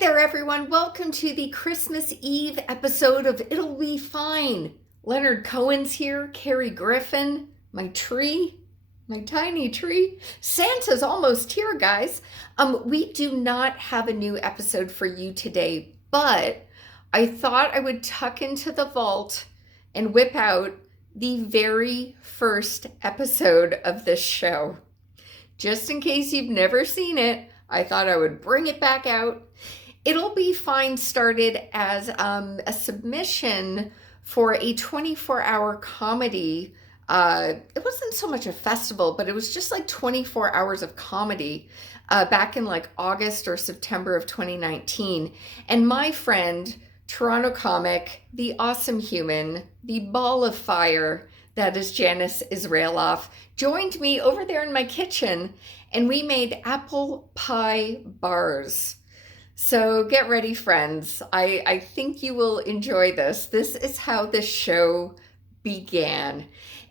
there, everyone. Welcome to the Christmas Eve episode of It'll Be Fine. Leonard Cohen's here, Carrie Griffin, my tiny tree. Santa's almost here, guys. We do not have a new episode for you today, but I thought I would tuck into the vault and whip out the very first episode of this show. Just in case you've never seen it, I thought I would bring it back out. It'll Be Fine started as a submission for a 24-hour comedy. It wasn't so much a festival, but it was just like 24 hours of comedy back in like August or September of 2019. And my friend, Toronto comic, the awesome human, the ball of fire that is Janice Israeloff, joined me over there in my kitchen, and we made apple pie bars. So get ready, friends. I think you will enjoy this. This is how this show began.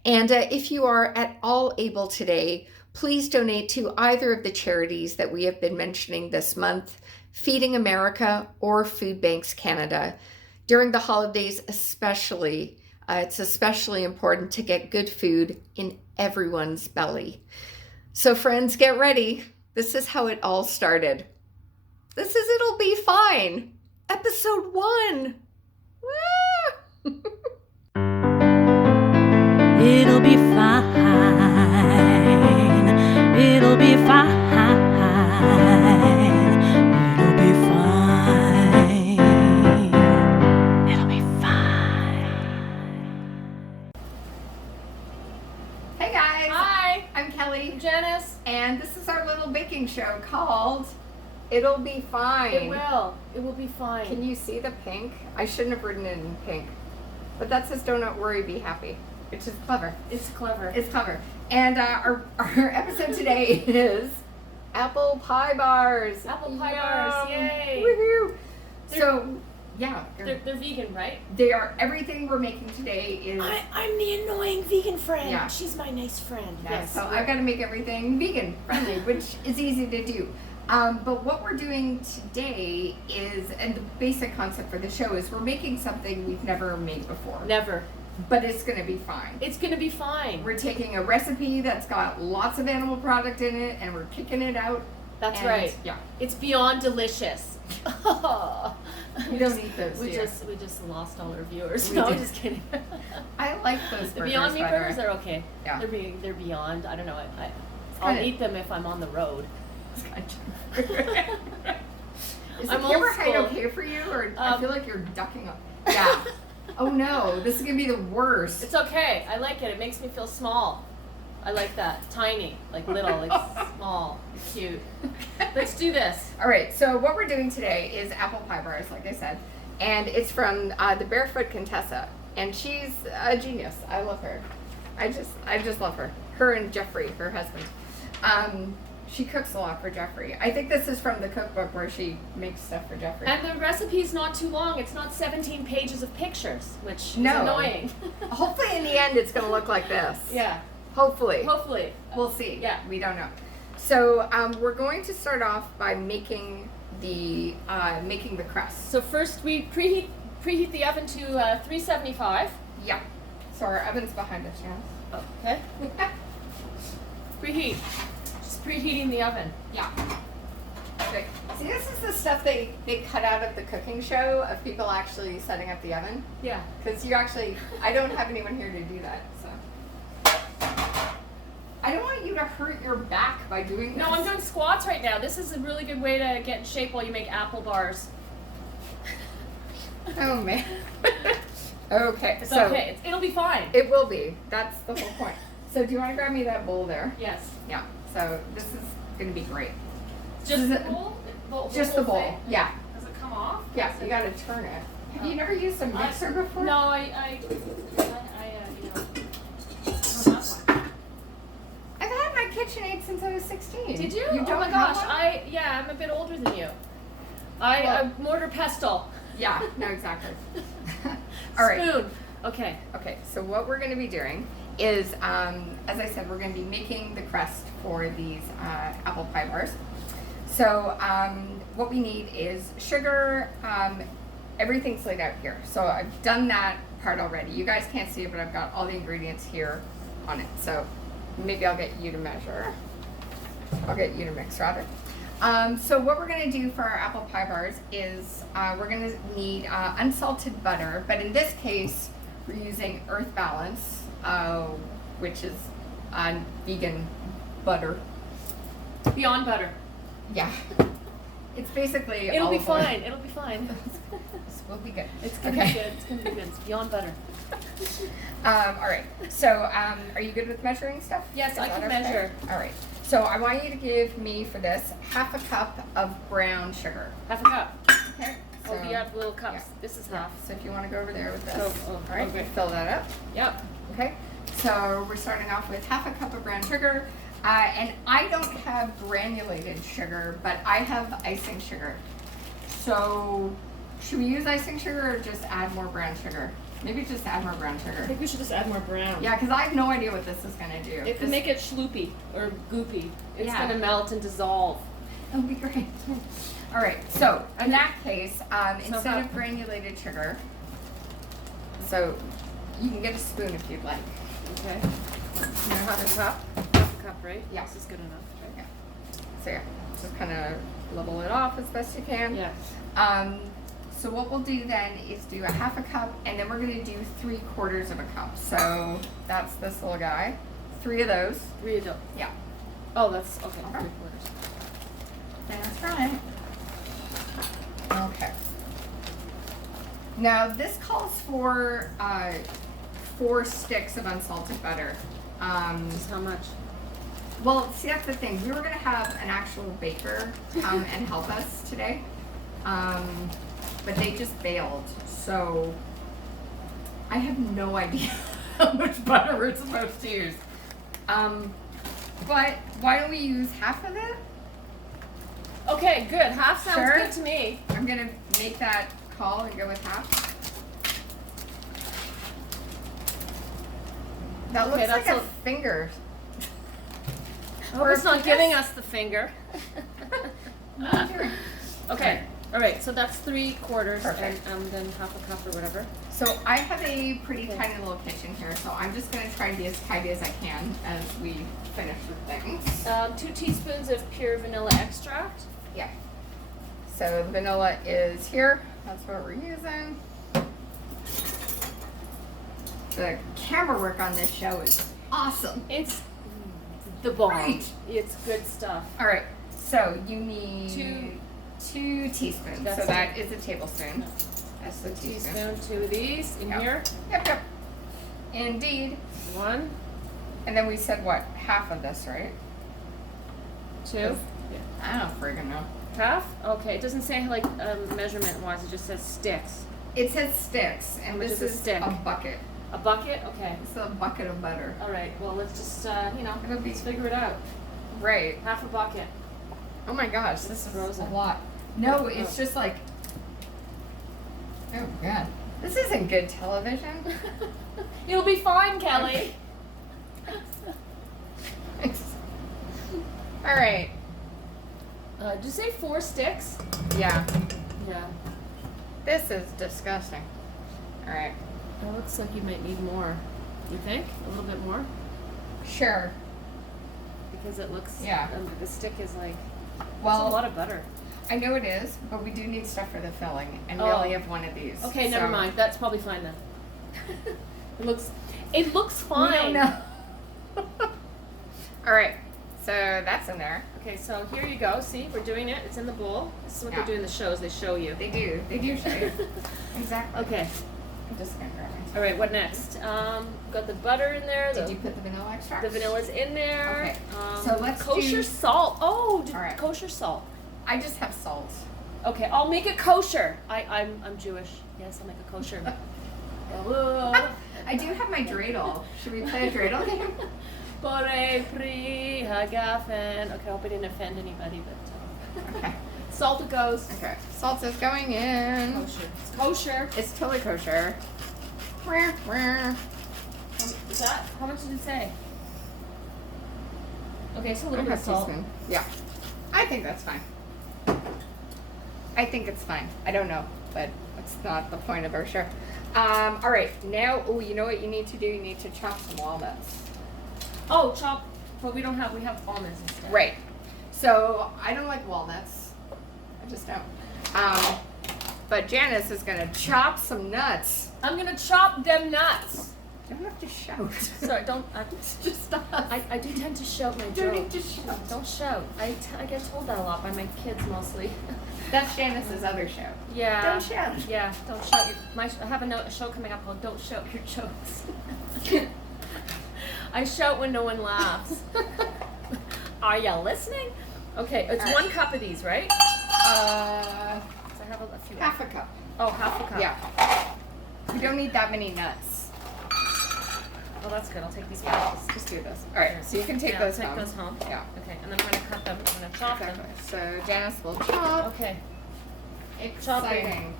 And if you are at all able today, please donate to either of the charities that we have been mentioning this month, Feeding America or Food Banks Canada. During the holidays especially, it's especially important to get good food in everyone's belly. So friends, get ready. This is how it all started. This is It'll Be Fine, episode 1. It'll be fine. It'll be fine. It'll be fine. It'll be fine. Hey guys. Hi, I'm Kelly. I'm Janice. And this is our little baking show called It'll Be Fine. It will. It will be fine. Can you see the pink? I shouldn't have written it in pink. But that says "Do not worry, be happy," which is clever. It's clever. It's clever. And our episode today is apple pie bars. Apple pie Yum. bars. Yay. Woohoo. They're- So, yeah. They're vegan, right? They are, everything we're making today is... I'm the annoying vegan friend. Yeah. She's my nice friend. Yeah, so I've got to make everything vegan friendly, which is easy to do. But what we're doing today is, and the basic concept for the show is, we're making something we've never made before. Never. But it's going to be fine. It's gonna be fine. We're taking a recipe that's got lots of animal product in it, and we're kicking it out. That's And, right. Yeah. It's beyond delicious. You don't eat those, We do you? just lost all our viewers. We No, I'm did. just kidding. I like those The burgers, Beyond Meat by the burgers, way. they're okay. Yeah. They're beyond. I don't know. I'll kinda- eat them if I'm on the road. Is the I'm camera old height school. okay for you, or I Um, feel like you're ducking up? Yeah. Oh no, this is gonna be the worst. It's okay. I like it. It makes me feel small. I like that. Tiny, like little, like small, cute. Let's do this. All right, so what we're doing today is apple pie bars, like I said, and it's from the Barefoot Contessa, and she's a genius. I love her. I just love her. Her and Jeffrey, her husband. She cooks a lot for Jeffrey. I think this is from the cookbook where she makes stuff for Jeffrey. And the recipe's not too long. It's not 17 pages of pictures, which No. is annoying. Hopefully, in the end, it's gonna look like this. Yeah. Hopefully. Hopefully. We'll see. Yeah. We don't know. So we're going to start off by making the crust. So first we preheat the oven to 375. Yeah. So our oven's behind us, yeah. Okay. Preheat. Just preheating the oven. Yeah. Okay. See, this is the stuff they cut out of the cooking show of people actually setting up the oven. Yeah. Because I don't have anyone here to do that, so. I don't want you to hurt your back by doing this. No, I'm doing squats right now. This is a really good way to get in shape while you make apple bars. Oh, man. Okay. It's so okay. It'll be fine. It will be. That's the whole point. So do you want to grab me that bowl there? Yes. Yeah. So this is going to be great. Just Is the it- bowl? Just the whole bowl. thing? Yeah. Does it come off? Yeah. You got to turn it. Have you never used a mixer before? No, I don't have one. I've had my KitchenAid since I was 16. Did you? You don't Oh my have gosh, one? I'm a bit older than you. I mortar pestle. Yeah. No, exactly. All right. Spoon. Okay. Okay. So what we're going to be doing is, as I said, we're going to be making the crust for these apple pie bars. So what we need is sugar. Everything's laid out here. So I've done that part already. You guys can't see it, but I've got all the ingredients here on it. So maybe I'll get you to measure. I'll get you to mix rather. So what we're going to do for our apple pie bars is we're going to need unsalted butter, but in this case we're using Earth Balance, which is vegan butter. Beyond butter. Yeah. It's basically It'll be olive oil. fine. It'll be fine. This will be good. It's gonna be good. It's gonna be good. It's beyond butter. All right. So are you good with measuring stuff? Yes, Is I that can okay? measure. All right. So I want you to give me for this half a cup of brown sugar. Half a cup. Okay. Oh, you have little cups. yeah. This is half. So if you want to go over there with this. Oh, all right. okay. Fill that up. Yep. Okay. So we're starting off with half a cup of brown sugar. And I don't have granulated sugar, but I have icing sugar. So should we use icing sugar or just add more brown sugar? Maybe just add more brown I sugar. think we should just add more brown. Yeah, because I have no idea what this is going to do. It can make it schloopy or goopy. It's Yeah. gonna melt and dissolve. It'll be great. All right, so in that case, instead how- of granulated sugar, so you can get a spoon if you'd like. Okay. Half a cup. Half a cup, right? Yeah. This is good enough. Right? Yeah. So yeah, just kind of level it off as best you can. Yeah. So what we'll do then is do a half a cup, and then we're going to do 3/4 of a cup. So that's this little guy. 3 of those. 3 of them. Yeah. Oh, that's okay. Okay. 3/4. That's right. Okay. Now this calls for 4 sticks of unsalted butter. Just how much? Well, see, that's the thing. We were going to have an actual baker come and help us today, but they just bailed. So I have no idea how much butter we're supposed to use. But why don't we use half of it? Okay, good. Half sounds Sure. good to me. I'm going to make that call and go with half. That Okay, looks like that's a finger. I hope Or it's not if giving this- us the finger. Okay. Okay. All right. So that's 3/4 Perfect. and then half a cup or whatever. So I have a pretty Okay. tiny little kitchen here, so I'm just going to try and be as tidy as I can as we finish with things. 2 teaspoons of pure vanilla extract. Yeah. So the vanilla is here. That's what we're using. The camera work on this show is awesome. It's the bomb. Right. It's good stuff. All right. So you need 2 teaspoons. That's so that is a tablespoon. That's the teaspoon. Teaspoon, 2 of these in Yep. here. Yep. Indeed. 1, And then we said what? Half of this, right? 2. I don't friggin' know. Half? Okay. It doesn't say like measurement wise. It just says sticks. It says sticks, How and much this is a is stick? a bucket. A bucket. Okay. It's a bucket of butter. All right. Well, let's just It'll be let's figure it out. right. Half a bucket. Oh my gosh, this is Frozen. a lot. No, it's just like. Oh god, this isn't good television. You'll be fine, Kelly. All right. Did you say 4 sticks? Yeah, Yeah. this is disgusting. All right. It looks like you might need more. You think? A little bit more? Sure. Because it looks. Yeah. The stick is like. That's a Well, lot of butter. I know it is, but we do need stuff for the filling, and we Oh. only have one of these. Okay, never so- mind. That's probably fine then. It looks. It looks We fine. don't know. All right. So that's in there. Okay, so here you go. See, we're doing it. It's in the bowl. This is what Yeah. they do in the shows. They show you. They do. They do show you. Exactly. Okay. I'm just gonna grab my. All right. What next? Got the butter in there. Did you put the vanilla extract? The vanilla's in there. Okay. So let's kosher do- salt. Oh, All right. kosher salt. I just have salt. Okay, I'll make it kosher. I'm Jewish. Yes, I'll make it kosher. Hello. I do have my dreidel. Should we play a dreidel game? Bore pri hagafen. Okay, I hope I didn't offend anybody, but Okay. salt it goes. Okay. Salt is going in. Kosher. It's kosher. It's totally kosher. Where? Is that? How much did it say? Okay, so a I little bit have of salt. teaspoon. Yeah. I think that's fine. I think it's fine. I don't know, but that's not the point of our show. All right, now, you know what you need to do? You need to chop some walnuts. Oh, chop. But we have almonds instead. Right. So I don't like walnuts. I just don't. But Janice is gonna chop some nuts. I'm gonna chop them nuts. You don't have to shout. Sorry, don't. It's just us. I do tend to shout my You don't need jokes. to shout. Don't shout. I get told that a lot by my kids mostly. That's Janice's other show. Yeah. Don't shout. Yeah, don't shout your. I have a show coming up called "Don't Shout Your Jokes." I shout when no one laughs. Are you listening? Okay, it's All right. 1 cup of these, right? So I have a few. Half a cup. Oh, half a cup. Yeah. You don't need that many nuts. Oh, that's good. I'll take these Yeah, back. just do this. All right, so you can take Yeah, those take home. those home. Yeah. Okay, and then I'm gonna cut them. I'm gonna chop Exactly. them. So Janice will chop. Okay. Exciting.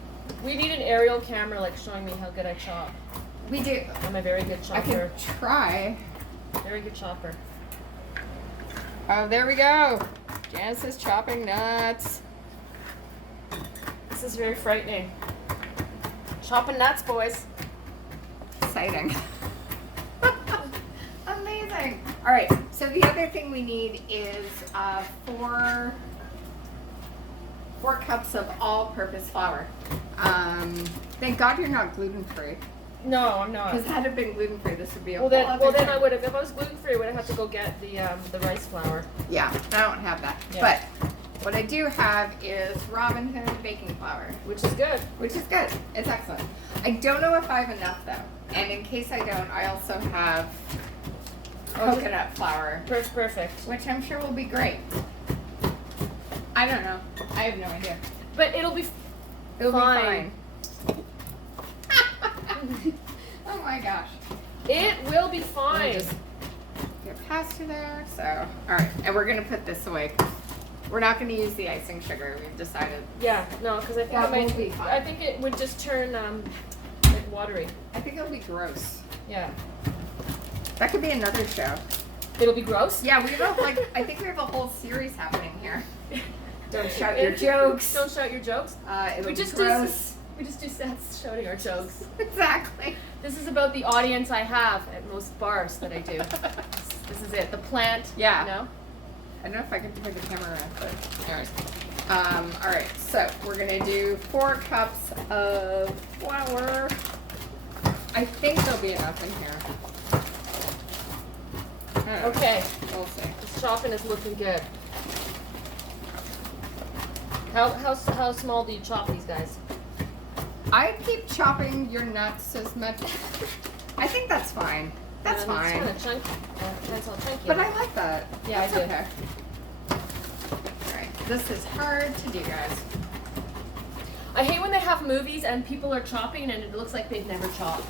We need an aerial camera, like showing me how good I chop. We do. I'm a very good I chopper. can try. Very good chopper. Oh, there we go. Janice is chopping nuts. This is very frightening. Chopping nuts, boys. Exciting. Amazing. All right. So the other thing we need is 4 cups of all-purpose flour. Thank God you're not gluten-free. No, I'm not. Because had it been gluten-free, this would be a Well, whole then, other thing. I would have. If I was gluten free, I would have had to go get the rice flour. Yeah, I don't have that. Yeah. But what I do have is Robin Hood baking flour, Which is good. which is good. It's excellent. I don't know if I have enough though. And in case I don't, I also have coconut flour, Perfect. which I'm sure will be great. I don't know. I have no idea. But it'll be It'll fine. be fine. Oh my gosh. It will be Let me fine. just get past you there. So, all right. And we're going to put this away. We're not going to use the icing sugar. We've decided. Yeah, no, because I think That it will be fine. I think it would just turn like watery. I think it'll be gross. Yeah. That could be another show. It'll be gross. Yeah, we have I think we have a whole series happening here. Don't shout your jokes. Don't shout your jokes. It'll We be just gross. We just do sets shouting our jokes. Exactly. This is about the audience I have at most bars that I do. This is it. The plant. Yeah. You know? I don't know if I can turn the camera around, but anyways. All right, so we're gonna do 4 cups of flour. I think there'll be enough in here. I don't know. Okay. We'll see. This chopping is looking good. How small do you chop these guys? I keep chopping your nuts as much. I think that's fine. That's It's fine. kind of chunky. Depends how chunky. But it I is. like that. Yeah, That's I do. okay. This is hard to do, guys. I hate when they have movies and people are chopping and it looks like they've never chopped.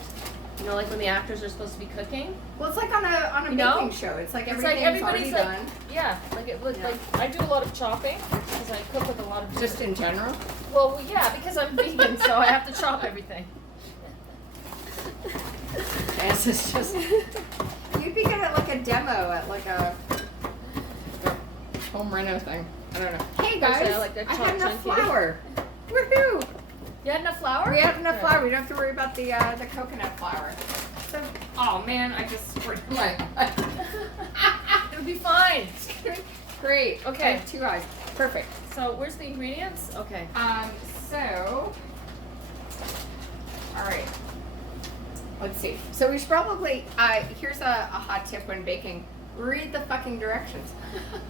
You know, like when the actors are supposed to be cooking. Well, it's like on a You know? baking show. It's like It's everything's like everybody's already like, done. yeah, like it look Yeah. like I do a lot of chopping because I cook with a lot of Just in general. Well, yeah, because I'm vegan, so I have to chop everything. This is just. You'd be good at like a demo at like a home reno thing. I don't know. Hey guys, Actually, I like that I chop had enough chunky. flour. Woohoo! You had enough flour? We have enough Good. flour. We don't have to worry about the coconut flour. So, oh man, I just squirted my. It'll be fine. Great. Okay. I have 2 eyes. Perfect. So where's the ingredients? Okay. So, all right. Let's see. So we should probably, here's a hot tip when baking. Read the fucking directions.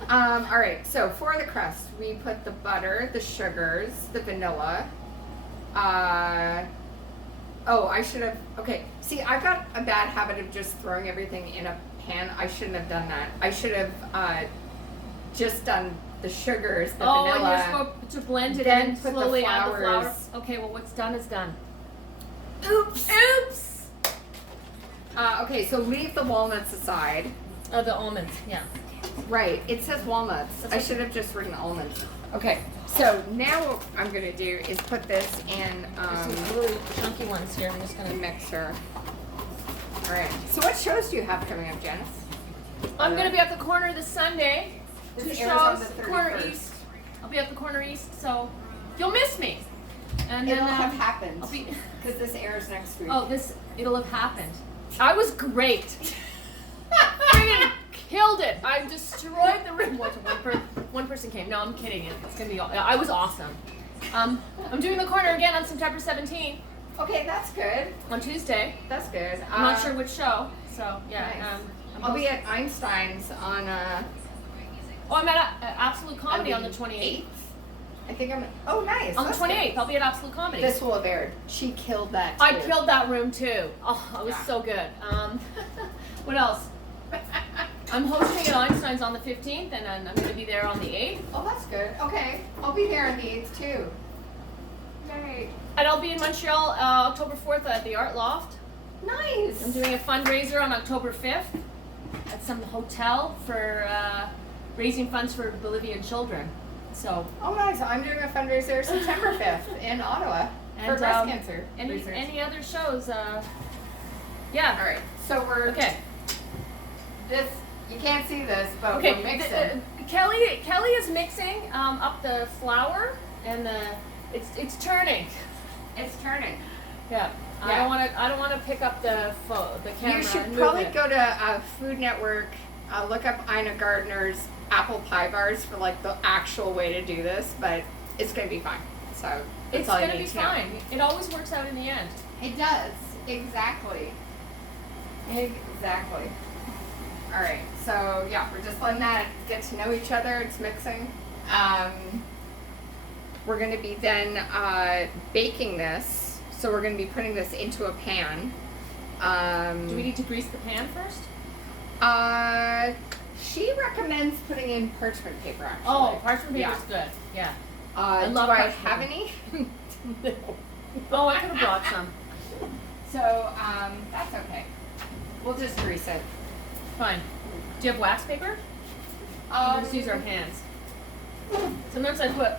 All right. So for the crust, we put the butter, the sugars, the vanilla. Oh, I should have, okay. See, I've got a bad habit of just throwing everything in a pan. I shouldn't have done that. I should have just done the sugars, the Oh, vanilla. and you're supposed to blend it then in put the slowly, add the flour. flowers. Okay, well what's done is done. Oops. Oops! Okay, so leave the walnuts aside. Oh, the almonds, yeah. Right, it says walnuts. That's I okay. should have just written almonds. Okay, so now what I'm gonna do is put this in There's some really chunky ones here. I'm just a gonna. mixer. All right. So what shows do you have coming up, Janice? I'm gonna be at the corner this Sunday. This 2 airs on shows. the Corner 31st. east. I'll be at the corner east, so You'll miss me. And It'll then have happened. I'll be. Because this airs next week. Oh, it'll have happened. I was great. Friggin' killed it. I destroyed the room. One person came. No, I'm kidding. It's gonna be. I was awesome. I'm doing the corner again on September 17th Okay, that's good. on Tuesday. That's good. I'm not sure which show. So yeah. Nice. I'm I'll be at Einstein's on Oh, I'm at Absolute Comedy on the 28th. I think I'm. Oh, nice. On the That's 28th, good. I'll be at Absolute Comedy. This will have aired. She killed that. Too. I killed that room too. Oh, it was Yeah. so good. What else? I'm hosting at Einstein's on the 15th, and then I'm going to be there on the 8th. Oh, that's good. Okay, I'll be there on the 8th too. Yay. And I'll be in Montreal October 4th at the Art Loft. Nice. I'm doing a fundraiser on October 5th at some hotel for raising funds for Bolivian children. So, Oh, nice. I'm doing a fundraiser September 5th in Ottawa for And, breast cancer. research. any other shows? Yeah. All right. So we're Okay. this. You can't see this, but Okay. we're mixing. Kelly is mixing up the flour, and it's turning. It's turning. Yeah. I don't want to pick up the camera. You should and probably move it. go to Food Network, look up Ina Gardner's apple pie bars for like the actual way to do this, but it's gonna be fine. So that's It's all gonna you be need to know. fine. It always works out in the end. It does exactly. Exactly. All right. So yeah, we're just letting that get to know each other. It's mixing. We're gonna be then baking this. So we're gonna be putting this into a pan. Do we need to grease the pan first? She recommends putting in parchment paper. Actually. Oh, parchment paper's Yeah. good. Yeah. Do love I parchment have paper. any? Oh, I could have brought some. So that's okay. We'll just grease it. Fine. Do you have wax paper? We'll just use our hands. Sometimes I put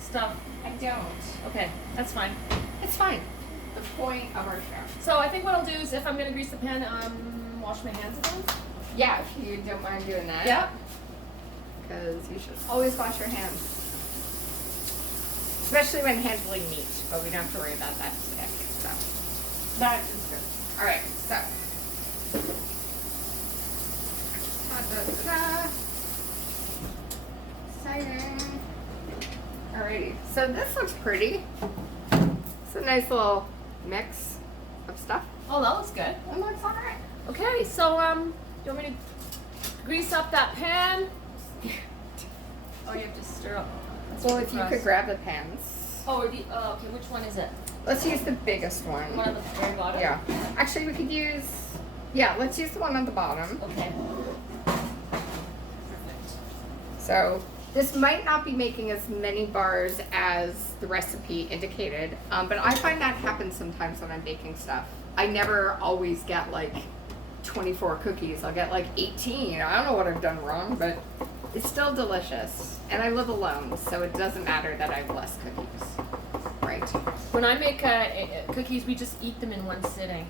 stuff. I don't. Okay, that's fine. It's fine. The point of our show. So I think what I'll do is if I'm gonna grease the pan, wash my hands again. Yeah, if you don't mind doing that. Yeah. Because you should always wash your hands. Especially when handling meat, but we don't have to worry about that today. So that is good. All right, so. Da-da-da-da. Exciting. Alrighty, so this looks pretty. It's a nice little mix of stuff. Oh, that looks good. It looks alright. Okay, so you want me to grease up that pan? Oh, you have to stir up. Well, if you Crust. could grab the pans. Oh, okay. Which one is it? Let's use the biggest one. One on the very bottom. Yeah. Actually, we could use. Yeah, let's use the one on the bottom. Okay. Perfect. So this might not be making as many bars as the recipe indicated, but I find that happens sometimes when I'm baking stuff. I never always get like 24 cookies. I'll get like 18. I don't know what I've done wrong, but it's still delicious. And I live alone, so it doesn't matter that I have less cookies. Right. When I make cookies, we just eat them in one sitting.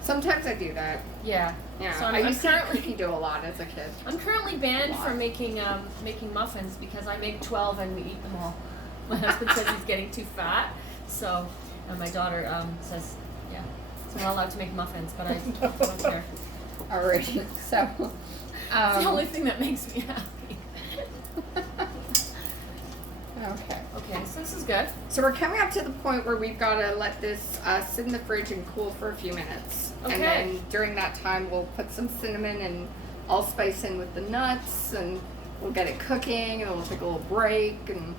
Sometimes I do that. Yeah. Yeah. So I I'm used to eat currently cookie dough a lot as a kid. I'm currently banned from making muffins because I make 12 and we eat them all. My husband says he's getting too fat, so my daughter says, yeah, so we're not allowed to make muffins, but I don't care. Alright, so. It's the only thing that makes me happy. Okay. Okay, so this is good. So we're coming up to the point where we've got to let this sit in the fridge and cool for a few minutes. Okay. And then during that time, we'll put some cinnamon and allspice in with the nuts, and we'll get it cooking, and we'll take a little break, and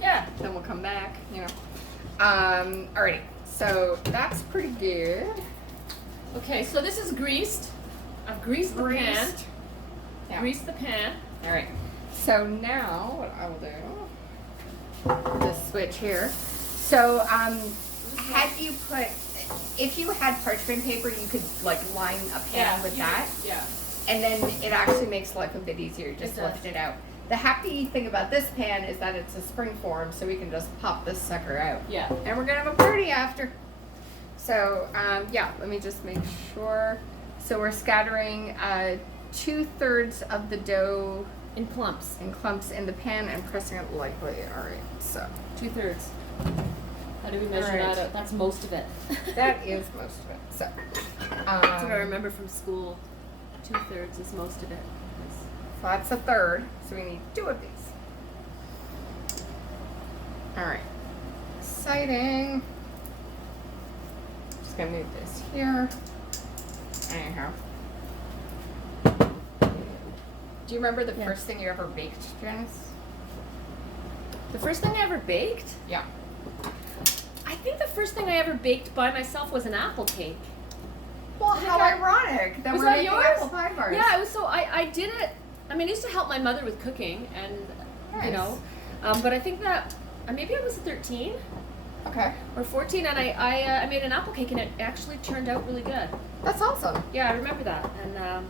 Yeah. then we'll come back, you know. Alrighty. So that's pretty good. Okay, so this is greased. I've greased the pan. Yeah. Greased the pan. Alright. So now what I will do, this switch here. So had you put, if you had parchment paper, you could like line a pan with that. Yeah. And then it actually makes life a bit easier. Just It lift does. it out. The happy thing about this pan is that it's a spring form, so we can just pop this sucker out. Yeah. And we're gonna have a party after. So yeah, let me just make sure. So we're scattering 2/3 of the dough In clumps. in clumps in the pan and pressing it lightly. All right, so 2/3. How do we measure Alright. that out? That's most of it. that is most of it. So, That's what I remember from school. 2/3 is most of it. so that's a third. So we need 2 of these. All right, exciting. Just gonna move this here. Anyhow. Do you remember the Yeah. first thing you ever baked, Janice? The first thing I ever baked? Yeah. I think the first thing I ever baked by myself was an apple cake. Well, think how I- ironic that Was we're that making yours? apple pie bars. Yeah, it was so I did it. I mean, I used to help my mother with cooking, and you Nice. know, but I think that maybe I was 13 Okay. or 14, and I made an apple cake, and it actually turned out really good. That's awesome. Yeah, I remember that, and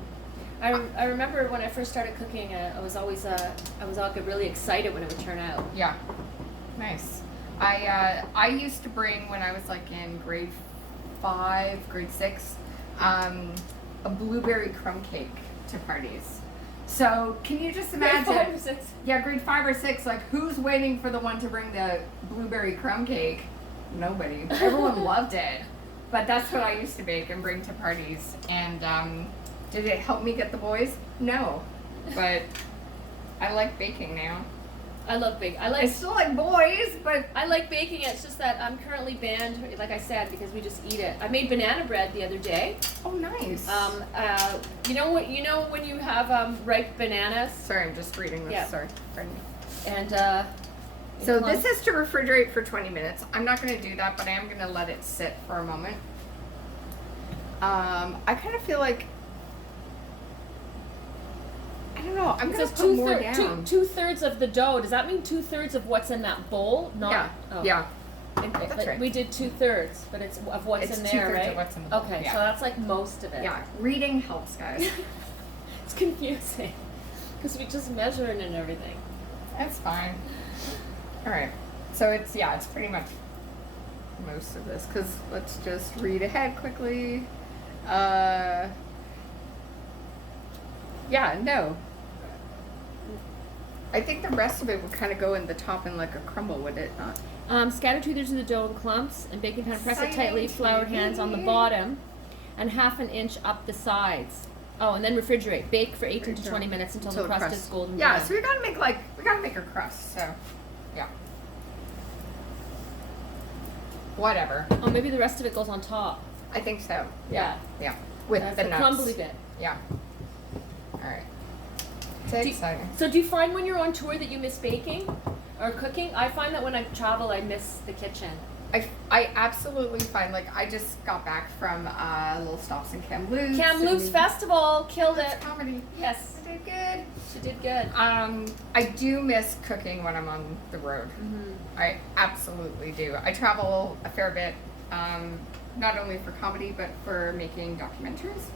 I remember when I first started cooking, I was always get really excited when it would turn out. Yeah. Nice. I used to bring when I was like in grade 5, grade 6, a blueberry crumb cake to parties. So can you just imagine? Grade 5 or 6. Yeah, grade 5 or 6. Like, who's waiting for the one to bring the blueberry crumb cake? Nobody. But everyone loved it. But that's what I used to bake and bring to parties. And did it help me get the boys? No. But I like baking now. I love baking. I still like boys, but I like baking. It's just that I'm currently banned, like I said, because we just eat it. I made banana bread the other day. oh, nice. You know what? You know when you have ripe bananas, Sorry, I'm just reading this. Yeah. Sorry. Pardon me. and So this is to refrigerate for 20 minutes. I'm not going to do that, but I am going to let it sit for a moment. I kind of feel like, I don't know, I'm it going says to put more down. 2/3 of the dough. Does that mean 2/3 of what's in that bowl? Not. Yeah, Oh. yeah. Okay, That's right. We did 2/3, but it's of what's It's in there, 2/3 right? of what's in the bowl, Okay, yeah. so that's like most of it. Yeah, reading helps, guys. It's confusing because we just measure it and everything. That's fine. All right. So it's pretty much most of this, because let's just read ahead quickly. Yeah, no. I think the rest of it would kind of go in the top in like a crumble, would it not? Scatter 2/3 of the dough in clumps and baking pan. Press it Exciting tightly, floured hands on the TV. bottom, and 1/2 inch up the sides. Oh, and then refrigerate. Bake for 18 to 20 minutes until the crust is golden Yeah, brown. so we gotta make a crust. So, yeah. Whatever. Oh, maybe the rest of it goes on top. I think so. Yeah. Yeah. With That's the the nuts. crumbly bit. Yeah. All right. It's Do you- exciting. So do you find when you're on tour that you miss baking or cooking? I find that when I travel, I miss the kitchen. I absolutely find, like, I just got back from little stops in Kamloops. Kamloops and- Festival killed That's it. comedy. Yes, I did good. she did good. I do miss cooking when I'm on the road. Mm-hmm. I absolutely do. I travel a fair bit, not only for comedy, but for making documentaries.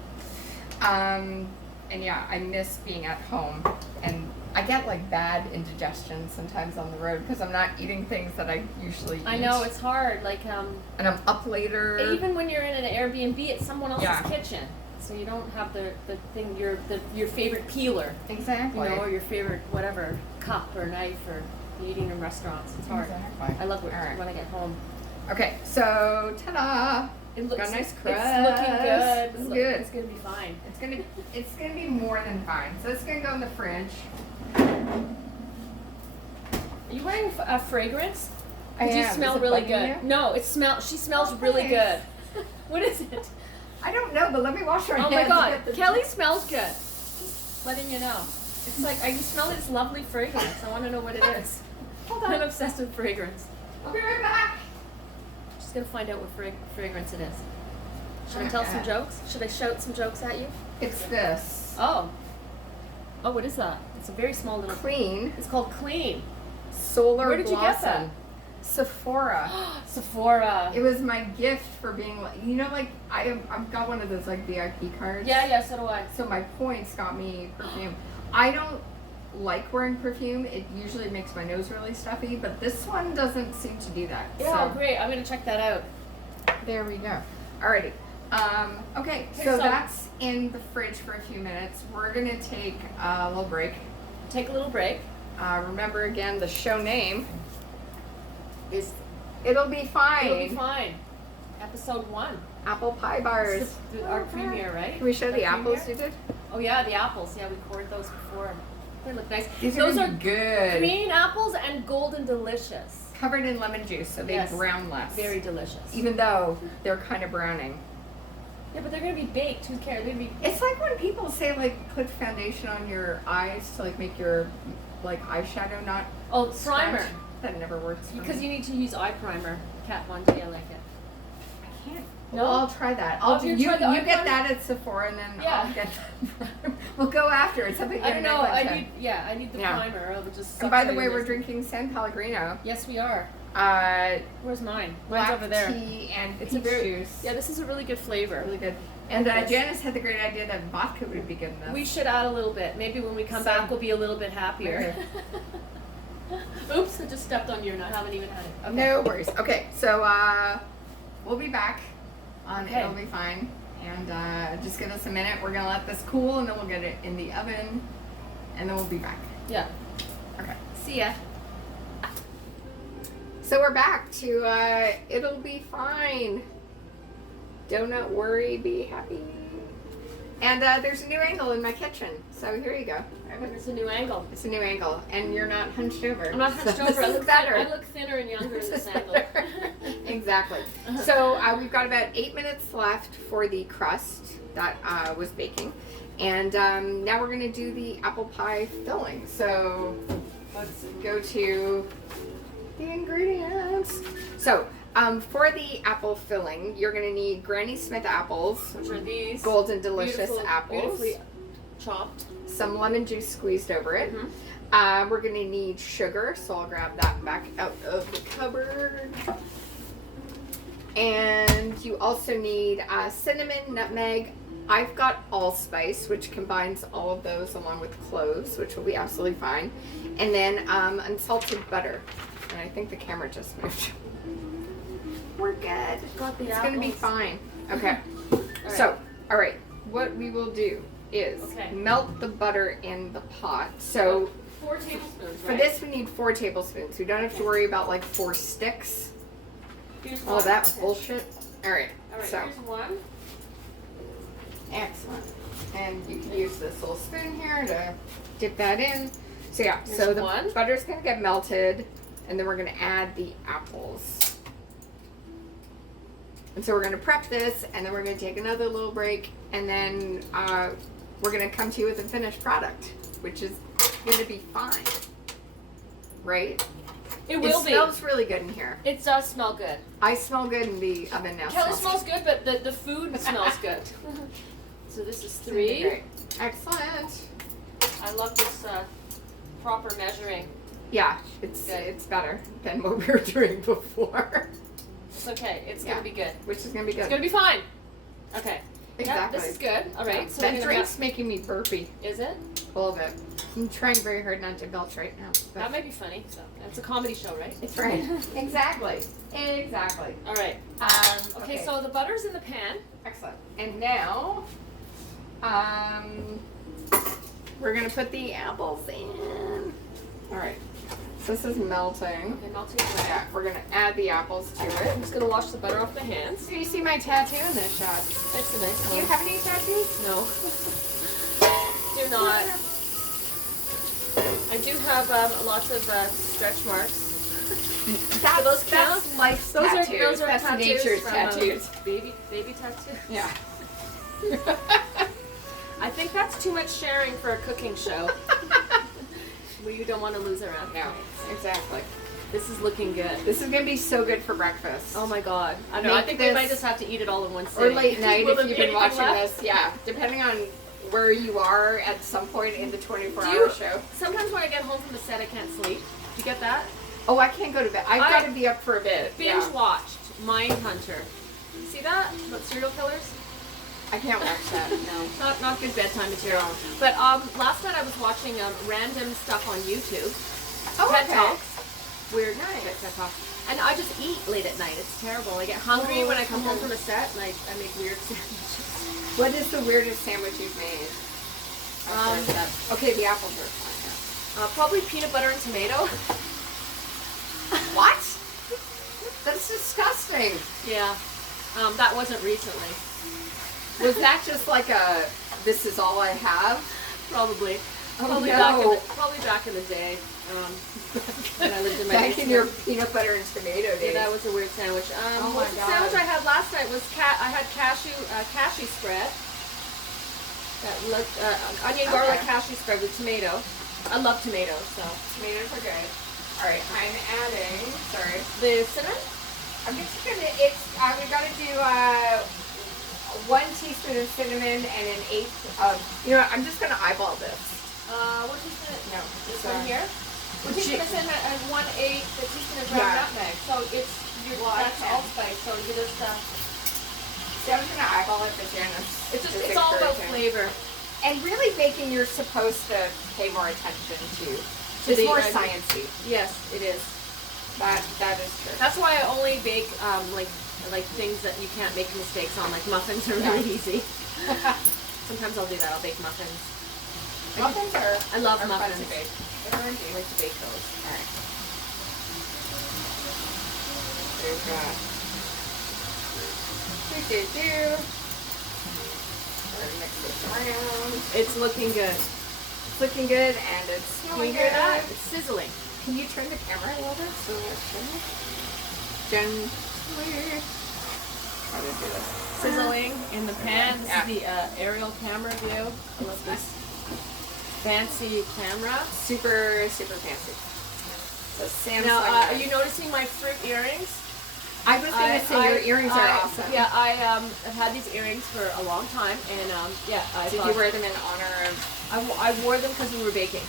And yeah, I miss being at home. And I get like bad indigestion sometimes on the road because I'm not eating things that I usually eat. I know, it's hard. Like, And I'm up later. even when you're in an Airbnb, it's someone else's Yeah. kitchen. So you don't have the thing, your favorite peeler, Exactly. you know, or your favorite whatever, cup or knife or eating in restaurants. It's hard. Exactly. I love it All right. when I get home. Okay, so ta-da! It looks Got a nice It's crust. looking good. It's good. It's gonna be fine. It's gonna be more than fine. So it's gonna go in the fridge. Are you wearing a fragrance? I Did you am. smell Is it really bugging good? you? No, she smells Oh, really thanks. good. What is it? I don't know, but let me wash my Oh hands. my and god, get the- Kelly smells good. Just letting you know. It's like, I smell this lovely fragrance. I want to know what it is. Hold I'm on. obsessed with fragrance. I'll be right back. Just gonna find out what fragrance it is. Should I Oh, tell some God. jokes? Should I shout some jokes at you? It's this. Oh. Oh, what is that? It's a very small little. Clean It's called Clean. Solar Where did you get Blossom. Sephora. Sephora. It was my gift for being like, you know, like I've got one of those like VIP cards. Yeah, so do I. So my points got me perfume. I don't like wearing perfume. It usually makes my nose really stuffy, but this one doesn't seem to do that. Yeah, So great. I'm gonna check that out. there we go. Alrighty. Okay, Okay, so so- that's in the fridge for a few minutes. We're gonna take a little break take a little break. Remember again, the show name is It'll Be Fine. It'll be fine. Episode 1. Apple pie bars. This is our premiere, right? Can we show the apples premiere? you did? Oh yeah, the apples. Yeah, we poured those before. They look nice. These Those are good. green apples and golden delicious. Covered in lemon juice, so they Yes. brown less. Very delicious. Even though they're kind of browning. Yeah, but they're gonna be baked. Who cares? They're gonna be. It's like when people say like put foundation on your eyes to like make your like eyeshadow not Oh, primer. scratch. That never works. For Because me. you need to use eye primer. Kat Von D, I like it. I can't. No? Well, I'll try that. Oh, I'll do. you You tried the eye get primer? that at Sephora, and then Yeah. I'll get. We'll go after it. Something. I don't know. I Like need the Yeah. primer. It'll just. And by the suck way, in we're this. drinking San Pellegrino. Yes, we are. Where's mine? Mine's Black over there. tea and It's a peach very juice. yeah. This is a really good flavor. Really good. And Yes. Janice had the great idea that vodka would be good in this. We should add a little bit. Maybe when we come Some. back, we'll be a little bit happier. Oops! I just stepped on you, and I haven't even had it. Okay. No worries. Okay, so we'll be back on Okay. It'll Be Fine. And just give us a minute. We're going to let this cool, and then we'll get it in the oven. And then we'll be back. Yeah. Okay. See ya. So we're back to It'll Be Fine. Do not worry, be happy. And there's a new angle in my kitchen. So here you go. It's a new angle. It's a new angle. And you're not hunched over. I'm not hunched So over. this is better. I look thinner and younger in This this is angle. better. Exactly. So we've got about 8 minutes left for the crust that was baking. And now we're going to do the apple pie filling. So let's go to the ingredients. So for the apple filling, you're going to need Granny Smith apples, Which are these? golden delicious Beautiful- apples, Beautifully chopped. some lemon juice squeezed over it. Mhm. We're going to need sugar, so I'll grab that back out of the cupboard. And you also need cinnamon, nutmeg. I've got allspice, which combines all of those along with cloves, which will be absolutely fine. And then unsalted butter. And I think the camera just moved. We're good. Got the It's going to be apples. fine. Okay. Alright. So, all right. What we will do is Okay. melt the butter in the pot. So 4 tablespoons, for right? this, we need 4 tablespoons. We don't have to worry about like 4 sticks. Here's All one. that Okay. bullshit. All right. Alright, So here's one. excellent. And you can use this little spoon here to dip that in. So yeah. Here's so the one. butter's gonna get melted, and then we're gonna add the apples. And so we're gonna prep this, and then we're gonna take another little break, and then we're gonna come to you with a finished product, which is gonna be fine, right? It will It be. smells really good in here. It does smell good. I smell good in the oven now. Kelly smells good, but the food smells good. So this is 3. Great. Excellent. I love this proper measuring. Yeah, Good. it's better than what we were doing before, It's okay. It's Yeah. gonna be good. which is gonna be good. It's gonna be fine. Okay. Yeah, Exactly. this is good. All right. So we're that gonna drink's making me burpy is it? a little bit. I'm trying very hard not to belch right now. That But might be funny. So it's a comedy show, right? it's right. Exactly. Exactly. All right. Okay, so the butter's in the pan. Excellent. And now, we're gonna put the apples in. All right. So this is melting. Okay, melting away. Yeah, we're gonna add the apples to I'm it. just gonna wash the butter off my hands. So you see my tattoo in this shot. That's a nice Do you one. have any tattoos? No. Do not. I do have lots of stretch marks. That's, those that's count? life's Those tattoos. are That's tattoos nature's from, tattoos. Baby tattoos. Yeah. I think that's too much sharing for a cooking show. We don't want to lose around. No, exactly. This is looking good. This is gonna be so good for breakfast. Oh my god. I don't know. I Make think this- we might just have to eat it all in one Or sitting. late night Will if there you've be been anything watching left? this. Yeah, depending on where you are at some point in the Do 24-hour you, show. sometimes when I get home from the set, I can't sleep. Do you get that? Oh, I can't go to bed. I've I got to be up for a bit. Binge Yeah. watched Mindhunter. You see that? About serial killers? I can't watch that. No. Not good bedtime material. No. But last night I was watching random stuff on YouTube. Oh, TED okay. Talks. Weird Nice. TED Talks. And I just eat late at night. It's terrible. I get hungry Oh, when I come home okay. from a set, and I make weird sandwiches. What is the weirdest sandwich you've made? Um, Okay, the apples are fine. Probably peanut butter and tomato. What? That's disgusting. Yeah. That wasn't recently. Was that just like a, this is all I have? Probably. Oh, Probably no. back in the day. When I lived in my Back in your basement. peanut butter and tomato days. Yeah, that was a weird sandwich. Oh Well, my the God. sandwich I had last night was I had cashew spread. That looked onion garlic Okay. cashew spread with tomato. I love tomatoes, so Tomatoes are good. Alright, I'm adding, sorry. the cinnamon. I'm just gonna, we gotta do 1 teaspoon of cinnamon and an eighth of, you know what, I'm just gonna eyeball this. What teaspoon? No, This sorry. one here. We're Gee. teaspoon of cinnamon and 1/8 the teaspoon of ground Yeah. nutmeg. So it's that's Okay. allspice. So you just So I'm just gonna eyeball it, but Janice it's is all about encouraging. flavor. And really baking, you're supposed to pay more attention to. It's the- more I- sciencey. Yes, it is. That is true. That's why I only bake like things that you can't make mistakes on, like muffins are really easy. Sometimes I'll do that. I'll bake muffins. Muffins are I love are fun muffins. to bake. I like to bake those. Alright. There's mix this around. It's looking good. It's looking good and it's Can smelling you hear good. that? It's sizzling. Can you turn the camera a little bit so it's gently? How to do this? Sizzling in the pan. This Yeah. is the aerial camera view. I love this fancy camera. Super, super fancy. So Sam's Now, like are you noticing my fruit earrings? I was going to say your earrings are I- awesome. Yeah, I've had these earrings for a long time, and I Did thought you wear them in honor of? I wore them because we were baking.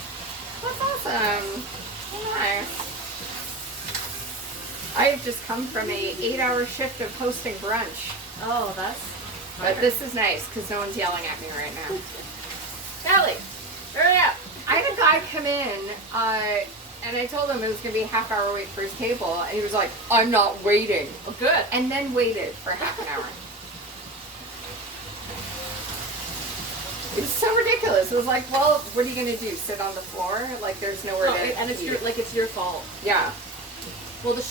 That's awesome. Nice. I have just come from a 8-hour shift of hosting brunch. Oh, that's. But this is nice because no one's yelling at me right now. Ellie, hurry up! I had a guy come in, and I told him it was going to be a half-hour wait for his table, and he was like, I'm not waiting. Oh, good. And then waited for half an hour. It was so ridiculous. It was like, well, what are you going to do? Sit on the floor? Like, there's nowhere Oh, to and it's eat. it's your fault. Yeah. Well, the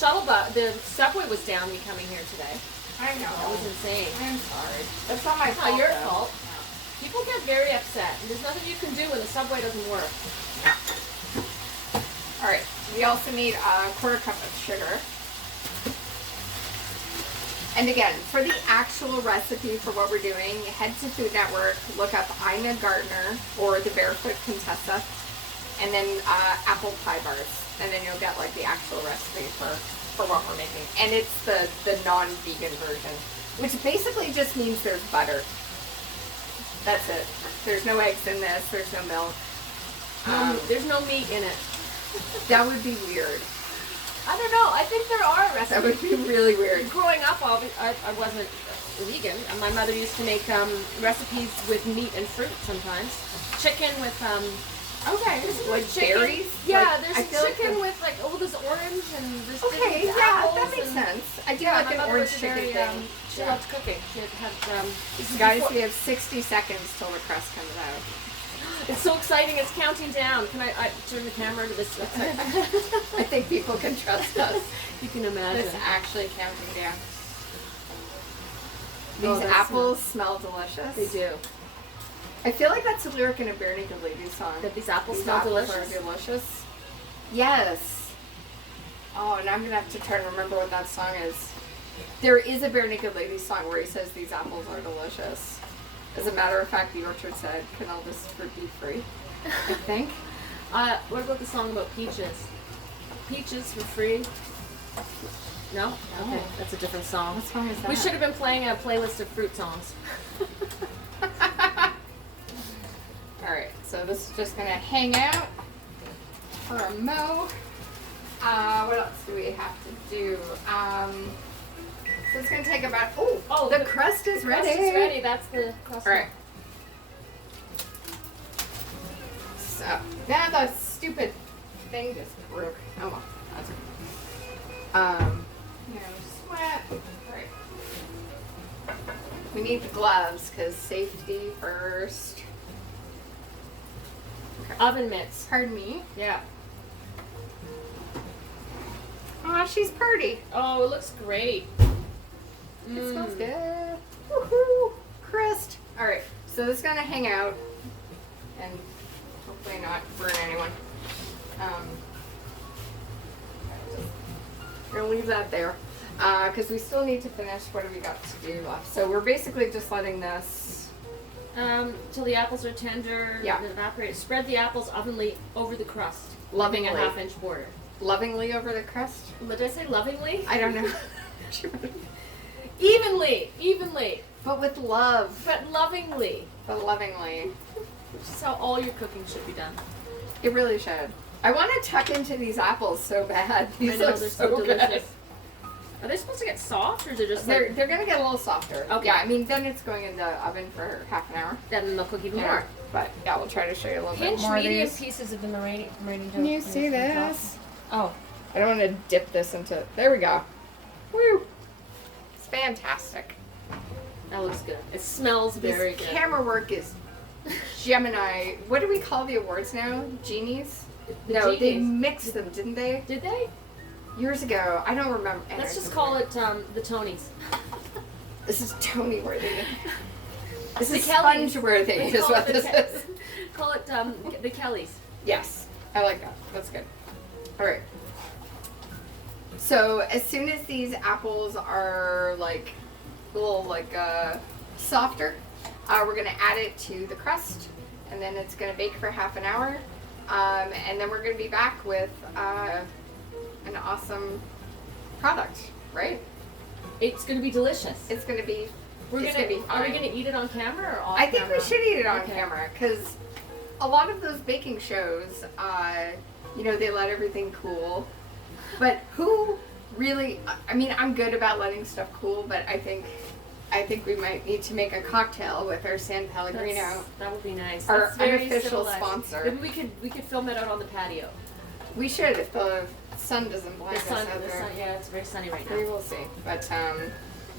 the subway was down me coming here today. I know. That was insane. I'm sorry. That's not my It's fault. not your though. fault. People get very upset. There's nothing you can do when the subway doesn't work. All right. We also need a 1/4 cup of sugar. And again, for the actual recipe for what we're doing, head to Food Network, look up Ina Gardner or the Barefoot Contessa, and then apple pie bars. And then you'll get like the actual recipe for what we're making. And it's the non-vegan version, which basically just means there's butter. That's it. There's no eggs in this. There's no milk. There's no meat in it. That would be weird. I don't know. I think there are That would recipes. be really weird. Growing up, I wasn't vegan. My mother used to make recipes with meat and fruit sometimes. Chicken with Okay. Isn't Like there chicken? berries? Yeah, Like, there's I feel like chicken the- with like this orange and this Okay, these yeah, apples that makes and, sense. I do Yeah, like my an mother orange was chicken very, thing. She Yeah. loved cooking. She had this is Guys, before- we have 60 seconds till the crust comes out. It's so exciting. It's counting down. Can I turn the camera to this? I think people can trust us. You can imagine. It's actually counting down. Oh, These that's apples smell delicious. They do. I feel like that's a lyric in a Bare Naked Ladies song. That these apples These smell apples delicious. are delicious. Yes. Oh, and I'm gonna have to try to remember what that song is. There is a Bare Naked Ladies song where he says these apples are delicious. As a matter of fact, the orchard said, "Can all this fruit be free?" I think. What about the song about peaches? Peaches for free. No? Okay, Oh. that's a different song. What song is that? We should have been playing a playlist of fruit songs. All right, so this is just gonna hang out for a mo. What else do we have to do? So it's gonna take about. Oh, the crust is ready. Crust is ready. That's the crust. All right. So now the stupid thing just broke. Oh well, that's okay. Sweat. All right. We need the gloves because safety first. Okay. Oven mitts. Pardon me. Yeah. Aw, she's pretty. Oh, it looks great. It smells good. Woohoo! Crust. All right, so this is gonna hang out and hopefully not burn anyone. We're gonna leave that there because we still need to finish. What have we got to do left? So we're basically just letting this. Till the apples are tender. Yeah. Then evaporate. Spread the apples ovenly over the crust, Lovingly. leaving a half-inch border. Lovingly over the crust. Did I say lovingly? I don't know. Evenly, But with love. but lovingly. But lovingly. Which is how all your cooking should be done. It really should. I want to tuck into these apples so bad. These I know, look they're so so good. delicious. Are they supposed to get soft, or is it just They're like, they're gonna get a little softer. Okay. Yeah, I mean then it's going in the oven for half an hour. then they'll cook even Yeah. more? But yeah, we'll try to show you a little Pinch bit more of medium these. pieces of the marinating dough. Can you and see it's on top. this? Oh, I don't want to dip this into. There we go. Woo! It's fantastic. that looks good. It smells very This good. camera work is Gemini. What do we call the awards now? Genies? The No, they genies. mixed them, didn't they? Did they? Years ago. I don't remember. Let's just call it the Tonys. This is Tony worthy. This The is Kellys. sponge worthy Let's is call what it this the is. Call it the Kellys. Yes, I like that. That's good. All right. So as soon as these apples are like a little softer, we're gonna add it to the crust, and then it's gonna bake for half an hour, and then we're gonna be back with an awesome product, right? It's gonna be delicious. It's gonna be. Are we fine. gonna eat it on camera or off I think camera? we should eat it on Okay. camera because a lot of those baking shows, they let everything cool. But who really? I mean, I'm good about letting stuff cool, but I think we might need to make a cocktail with our San Pellegrino. That would be nice. Our That's very unofficial civilized. sponsor. Maybe we could film it out on the patio. We should if the sun doesn't blind The us sun, out the there. sun. Yeah, it's very sunny right We now. will see. But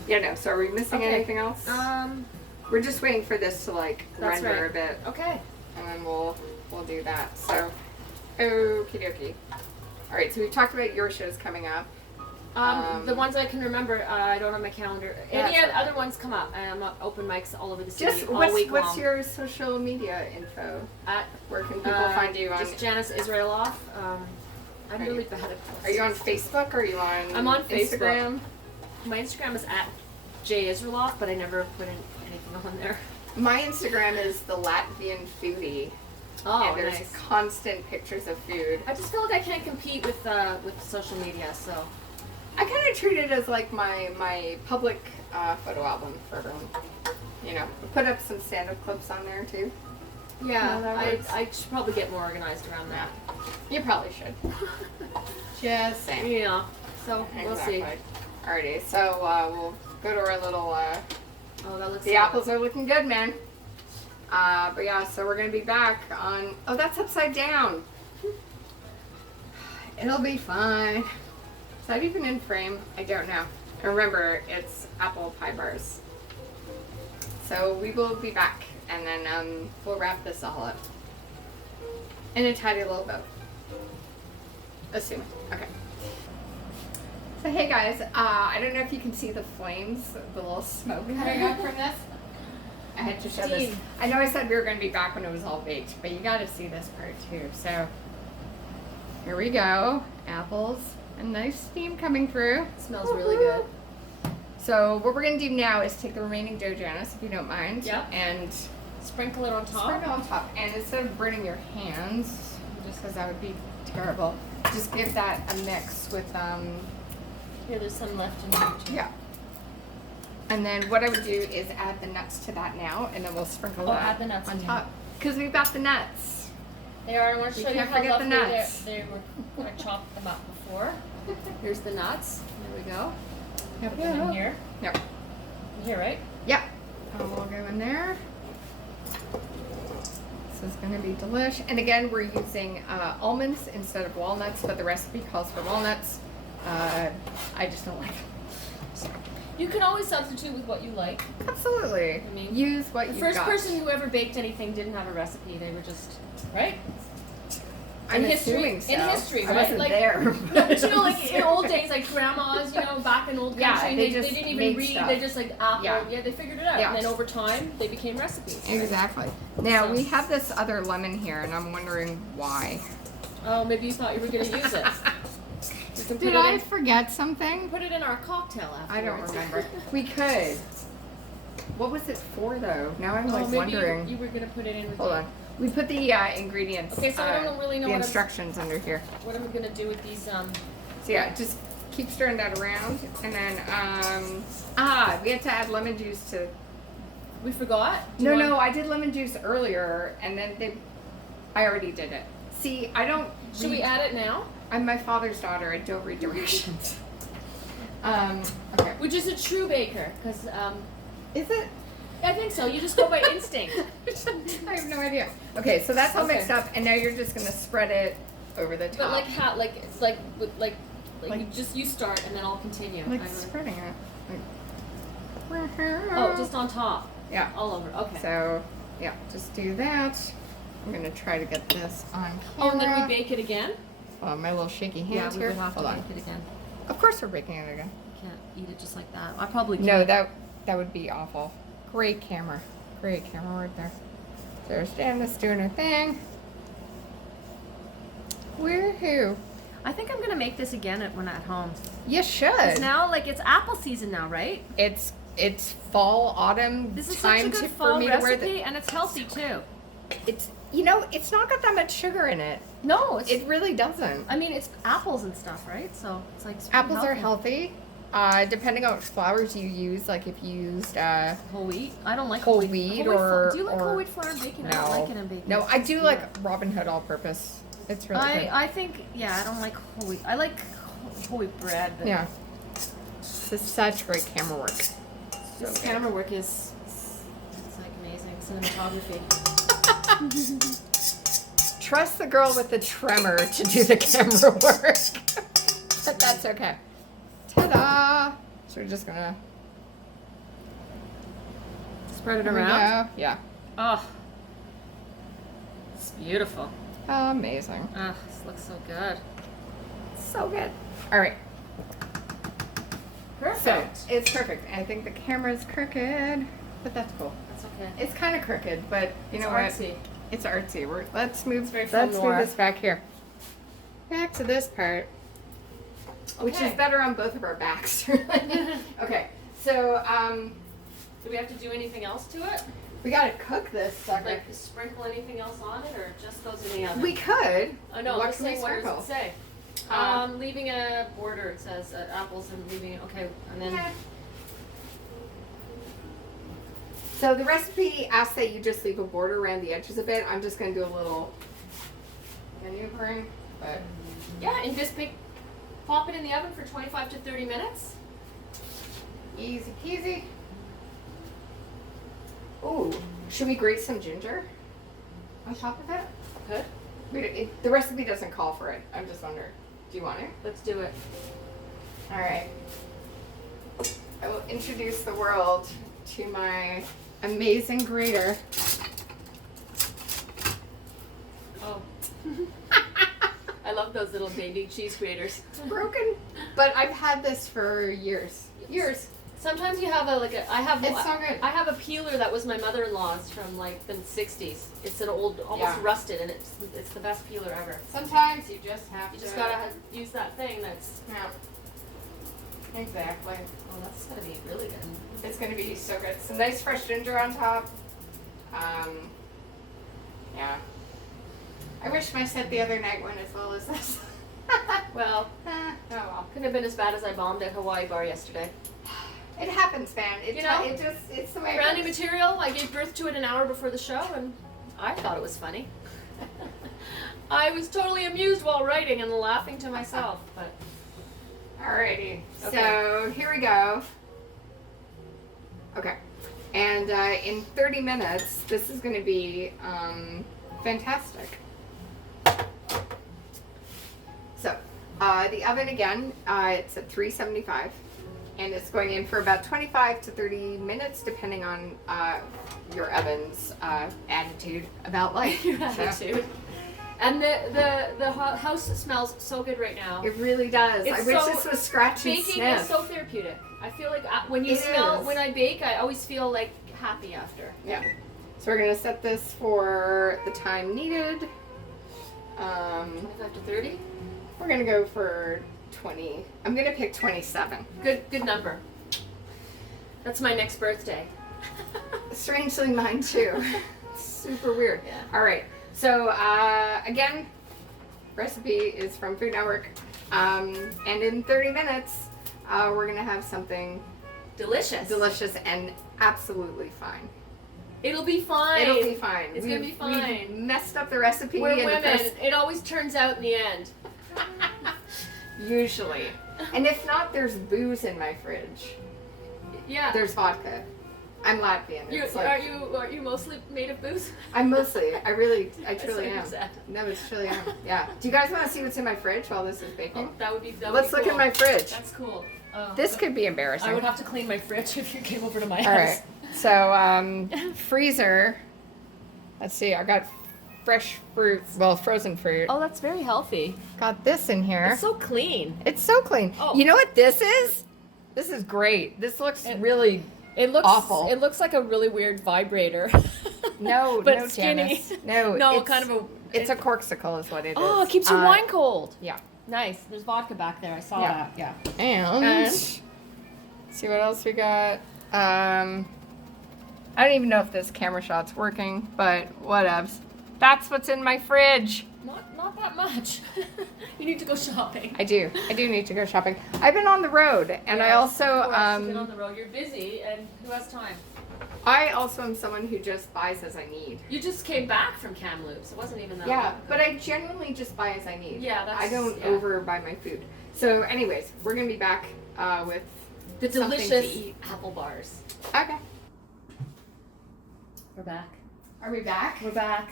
no. So are we missing Okay. anything else? We're just waiting for this to That's render right. a bit. Okay. And then we'll do that. So, okie dokie. All right, so we've talked about your shows coming up. The ones I can remember, I don't have my calendar. Any That's other ones come up, and I'm not open mics all over the city Just all what's week long. your social media info? At, Where can people find you on? Just Janice Israeloff. I'm Are really you- bad at Are you on Facebook or are you on? I'm on Instagram. My Instagram is at J Israeloff, but I never put anything on there. My Instagram is the Latvian foodie, Oh, and there's nice. constant pictures of food. I just feel like I can't compete with social media, so I kind of treat it as like my public photo album for everyone. You know, put up some stand-up clips on there too. yeah, No, that works. I should probably get more organized around that. You probably should. Just saying. Yeah, so we'll see. Exactly. Alrighty, so we'll go to our little. Oh, that looks The good. apples are looking good, man. But yeah, so we're gonna be back on. Oh, that's upside down. It'll be fine. Is that even in frame? I don't know. And remember, it's apple pie bars. So we will be back, and then we'll wrap this all up in a tidy little bow. Assuming. Okay. So hey guys, I don't know if you can see the flames, the little smoke coming up from this. I had to show this. Steam. I know I said we were going to be back when it was all baked, but you got to see this part too. So here we go, apples, and nice steam coming through. It smells really good. So what we're going to do now is take the remaining dough, Janice, if you don't mind, Yeah. and Sprinkle it on top. sprinkle on top. And instead of burning your hands, just because that would be terrible, just give that a mix with Here, there's some left in here too. yeah. And then what I would do is add the nuts to that now, and then we'll sprinkle Oh, that add the nuts on in top. Because we've got the nuts. They are. I want to We show you can't how forget the lovely nuts. they were. I chopped them up before. Here's the nuts. There we go. Put them in here. Yep. Here, right? Yep. We'll go in there. This is going to be delish. And again, we're using almonds instead of walnuts, but the recipe calls for walnuts. I just don't like them. So, You can always substitute with what you like. absolutely. I mean, use what The you first got. person who ever baked anything didn't have a recipe. They were just right. I'm in history, assuming so. in history, I right? wasn't Like, there. no, but you know, like in old days, like grandmas, you know, back in old Yeah, country, they they just didn't even made read. stuff. They just like apple. Yeah. Yeah, they figured it out, Yeah. and then over time, they became recipes. right? Exactly. Now So- we have this other lemon here, and I'm wondering why. Oh, maybe you thought you were gonna use it. You can put Did it I in, forget something? put it in our cocktail I don't afterwards. remember. We could. What was it for though? Now I'm Oh, like maybe wondering. you were gonna put it in with Hold the- on. We put the ingredients. Okay, so I don't really know the what I'm- instructions under here. What am I gonna do with these? So yeah, just keep stirring that around, and then we have to add lemon juice to. We forgot. Do you No, want- I did lemon juice earlier, and then I already did it. See, I don't. Should we add it now? I'm my father's daughter. I don't read directions. Okay. Which is a true baker, because Is it? I think so. You just go by instinct. I have no idea. Okay, so that's all Okay. mixed up, and now you're just gonna spread it over the top. But like how? Like it's like you start and then I'll continue. like I don't- spreading it. Oh, just on top, yeah. all over. Okay. So yeah, just do that. I'm gonna try to get this on camera. Oh, and then we bake it again. Oh, my little shaky Yeah, hands we here. will have to Hold on. bake it again. Of course we're baking it again. Can't eat it just like that. I probably can't. No, that would be awful. Great camera. Great camera right there. There's Janice doing her thing. Woohoo. I think I'm gonna make this again when at home. You should. It's now like it's apple season now, right? It's fall, autumn This is time such a good for fall me to wear recipe, and it's healthy too. it's it's not got that much sugar in it. No, it's. It really doesn't. I mean, it's apples and stuff, right? So it's like super Apples are healthy. Depending on which flours you use, like if you used whole wheat. I don't like whole wheat. wheat Whole wheat or do you like or- whole wheat flour and bacon? I No. don't like it in bacon. No, I do Yeah. like Robin Hood all-purpose. It's really good. I think I don't like whole wheat. I like whole wheat bread. But Yeah. This is such great camera work. This So camera work is it's like amazing cinematography. Trust the girl with the tremor to do the camera work. But that's okay. Ta-da! So we're just gonna Spread it here we around. go. Yeah. Oh, it's beautiful. Amazing. Oh, this looks so good. So good. All right. So Perfect. it's perfect. I think the camera's crooked, but that's cool. That's okay. It's kind of crooked, but you know It's what? artsy. It's artsy. Let's move. very Let's film move noir. this back here. Back to this part, which is Okay. better on both of our backs. Okay. So Do we have to do anything else to it? we gotta cook this sucker. Like sprinkle anything else on it, or just goes in the oven? We could. I know. What Let's can we say what does sprinkle? it say? Leaving a border. It says apples and leaving. Okay, and then. Yeah. So the recipe asks that you just leave a border around the edges a bit. I'm just gonna do a little maneuvering, but Yeah, and just pop it in the oven for 25 to 30 minutes. easy peasy. Ooh, should we grate some ginger on top of it? Good. The recipe doesn't call for it. I'm just wondering. Do you want it? Let's do it. All right. I will introduce the world to my amazing grater. Oh. I love those little baby cheese graters. It's broken, but I've had this for years. Years. Sometimes you have I have It's so good. I have a peeler that was my mother-in-law's from like the 60s. It's an old, almost Yeah. rusted, and it's the best peeler ever. Sometimes you just have You to. just gotta use that thing that's. Yeah. Exactly. Oh, that's gonna be really good. It's gonna be so good. Some nice fresh ginger on top. Yeah. I wish my set the other night went as well as this. Well, Oh well. couldn't have been as bad as I bombed at Hawaii Bar yesterday. It happens, man. You know, It's the way it Brand new goes. material. I gave birth to it an hour before the show, and I thought it was funny. I was totally amused while writing and laughing to myself, but. Alrighty. Okay. So here we go. Okay. And in 30 minutes, this is going to be fantastic. So the oven again, it's at 375, and it's going in for about 25 to 30 minutes, depending on your oven's attitude about life. Your So, attitude. And the house smells so good right now. It really does. It's I wish so- this was scratch and Baking sniff. is so therapeutic. I feel like when you It smell is. when I bake, I always feel like happy after. Yeah. So we're gonna set this for the time needed. 25 to 30. We're gonna go for 20. I'm gonna pick 27. Good number. That's my next birthday. Strangely, mine too. Super weird. Yeah. All right. So again, recipe is from Food Network, and in 30 minutes, we're gonna have something Delicious. delicious and absolutely fine. It'll be fine. It'll be fine. It's gonna be We've fine. messed up the recipe. We're and the women. first- It always turns out in the end. Usually. And if not, there's booze in my fridge. Yeah. There's vodka. I'm Latvian. It's like, Are you mostly made of booze? I'm mostly. I truly what you am. said. No, it's truly am. Yeah. Do you guys want to see what's in my fridge while this is baking? Oh, that would be. Let's be look cool. at my fridge. That's cool. Oh, This but could be embarrassing. I would have to clean my fridge if you came over to my house. All right. So, freezer. Let's see. I got fresh fruit. Well, frozen fruit. Oh, that's very healthy. Got this in here. It's so clean. It's so clean. Oh. You know what this is? This is great. This looks really It looks awful. It looks like a really weird vibrator. no, but no, skinny. Janice. No, No, it's, kind of a. It's a corksicle, is what it is. Oh, it keeps your wine cold. Yeah. Nice. There's vodka back there. I saw Yeah. that. Yeah. And And? see what else we got. I don't even know if this camera shot's working, but whatevs. That's what's in my fridge. Not that much. You need to go shopping. I do need to go shopping. I've been on the road, and I Yes, also of course, you've been on the road. You're busy, and who has time? I also am someone who just buys as I need. You just came back from Kamloops. It wasn't even that Yeah, long ago. but I generally just buy as I need. Yeah, that's. I don't yeah. overbuy my food. So, anyways, we're gonna be back with The something to delicious eat. apple bars. Okay. We're back. Are we back? We're back.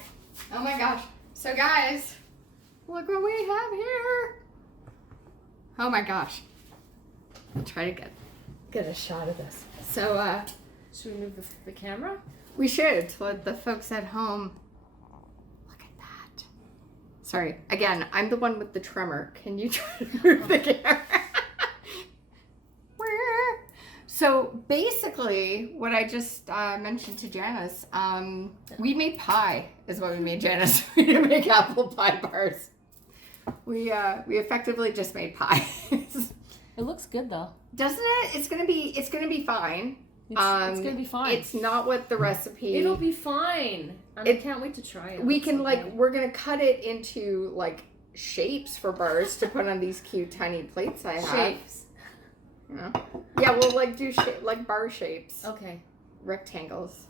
Oh my gosh. So guys, look what we have here. Oh my gosh. I'll try to get a shot of this. So Should we move the camera? we should to let the folks at home look at that. Sorry, again, I'm the one with the tremor. Can you try to move the camera? So basically, what I just mentioned to Janice, we made pie, is what we made, Janice. We didn't make apple pie bars. We effectively just made pie. It looks good though. Doesn't it? It's gonna be fine. It's gonna be fine. It's not what the recipe. It'll be fine. I can't wait to try it. We It's can so like good. we're gonna cut it into like shapes for bars to put on these cute tiny plates I have. Shapes. You know? Yeah, we'll like do like bar shapes. Okay. Rectangles,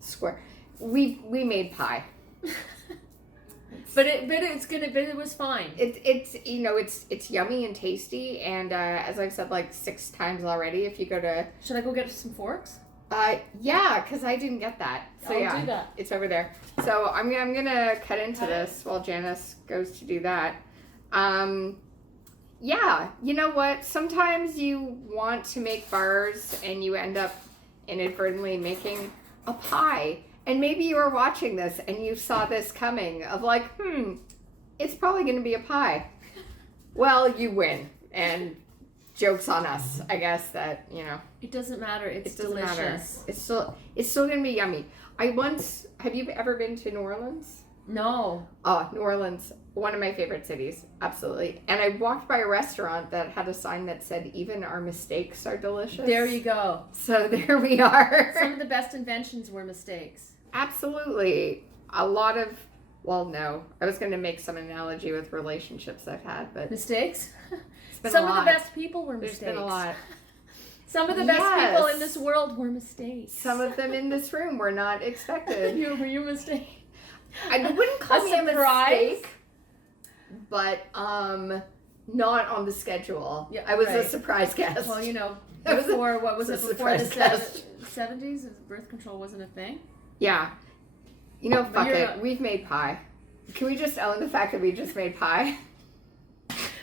square. We made pie. But it was fine. It's yummy and tasty, and as I've said like 6 times already, if you go to Should I go get some forks? yeah, because I didn't get that. So I'll yeah, do that. it's over there. So I'm gonna cut into Cut it. this while Janice goes to do that. Yeah, you know what? Sometimes you want to make bars and you end up inadvertently making a pie. And maybe you were watching this and you saw this coming of like, it's probably going to be a pie. Well, you win. And joke's on us, I guess, that, you know. It doesn't matter. It's It doesn't delicious. matter. It's still going to be yummy. Have you ever been to New Orleans? No. Oh, New Orleans, one of my favorite cities, absolutely. And I walked by a restaurant that had a sign that said, "Even our mistakes are delicious." There you go. So there we are. Some of the best inventions were mistakes. Absolutely. A lot of, well, no. I was going to make some analogy with relationships I've had, but Mistakes? it's been Some a of lot. the best people were There's mistakes. been a lot. Some of the best people in Yes. this world were mistakes. Some of them in this room were not expected. Were you a mistake? I wouldn't call A me a surprise? mistake, but not on the schedule. Yeah, I was a right. surprise guest. Well, you know, It was a- before, what was it's it, a before the surprise guest. 70s, birth control wasn't a thing? Yeah. You know, But fuck you're it. not- We've made pie. Can we just own the fact that we just made pie?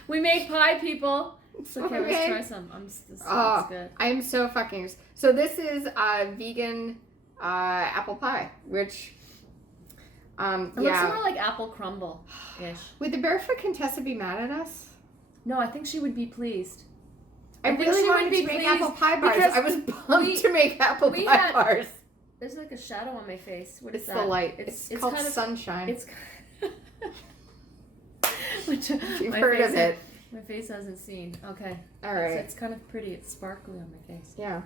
We made pie, people. It's okay, Okay. let's try some. This Oh, is good. I am so fucking. So this is vegan apple pie, which It looks more like apple crumble-ish. Would the barefoot Contessa be mad at us? No, I think she would be pleased. I really wanted to make apple pie bars. I was pumped to make apple pie bars. There's like a shadow on my face. What is that? It's the light. It's called kind of sunshine. It's You've heard of it. My face hasn't seen. Okay. All right. It's kind of pretty. It's sparkly on my face. Yeah.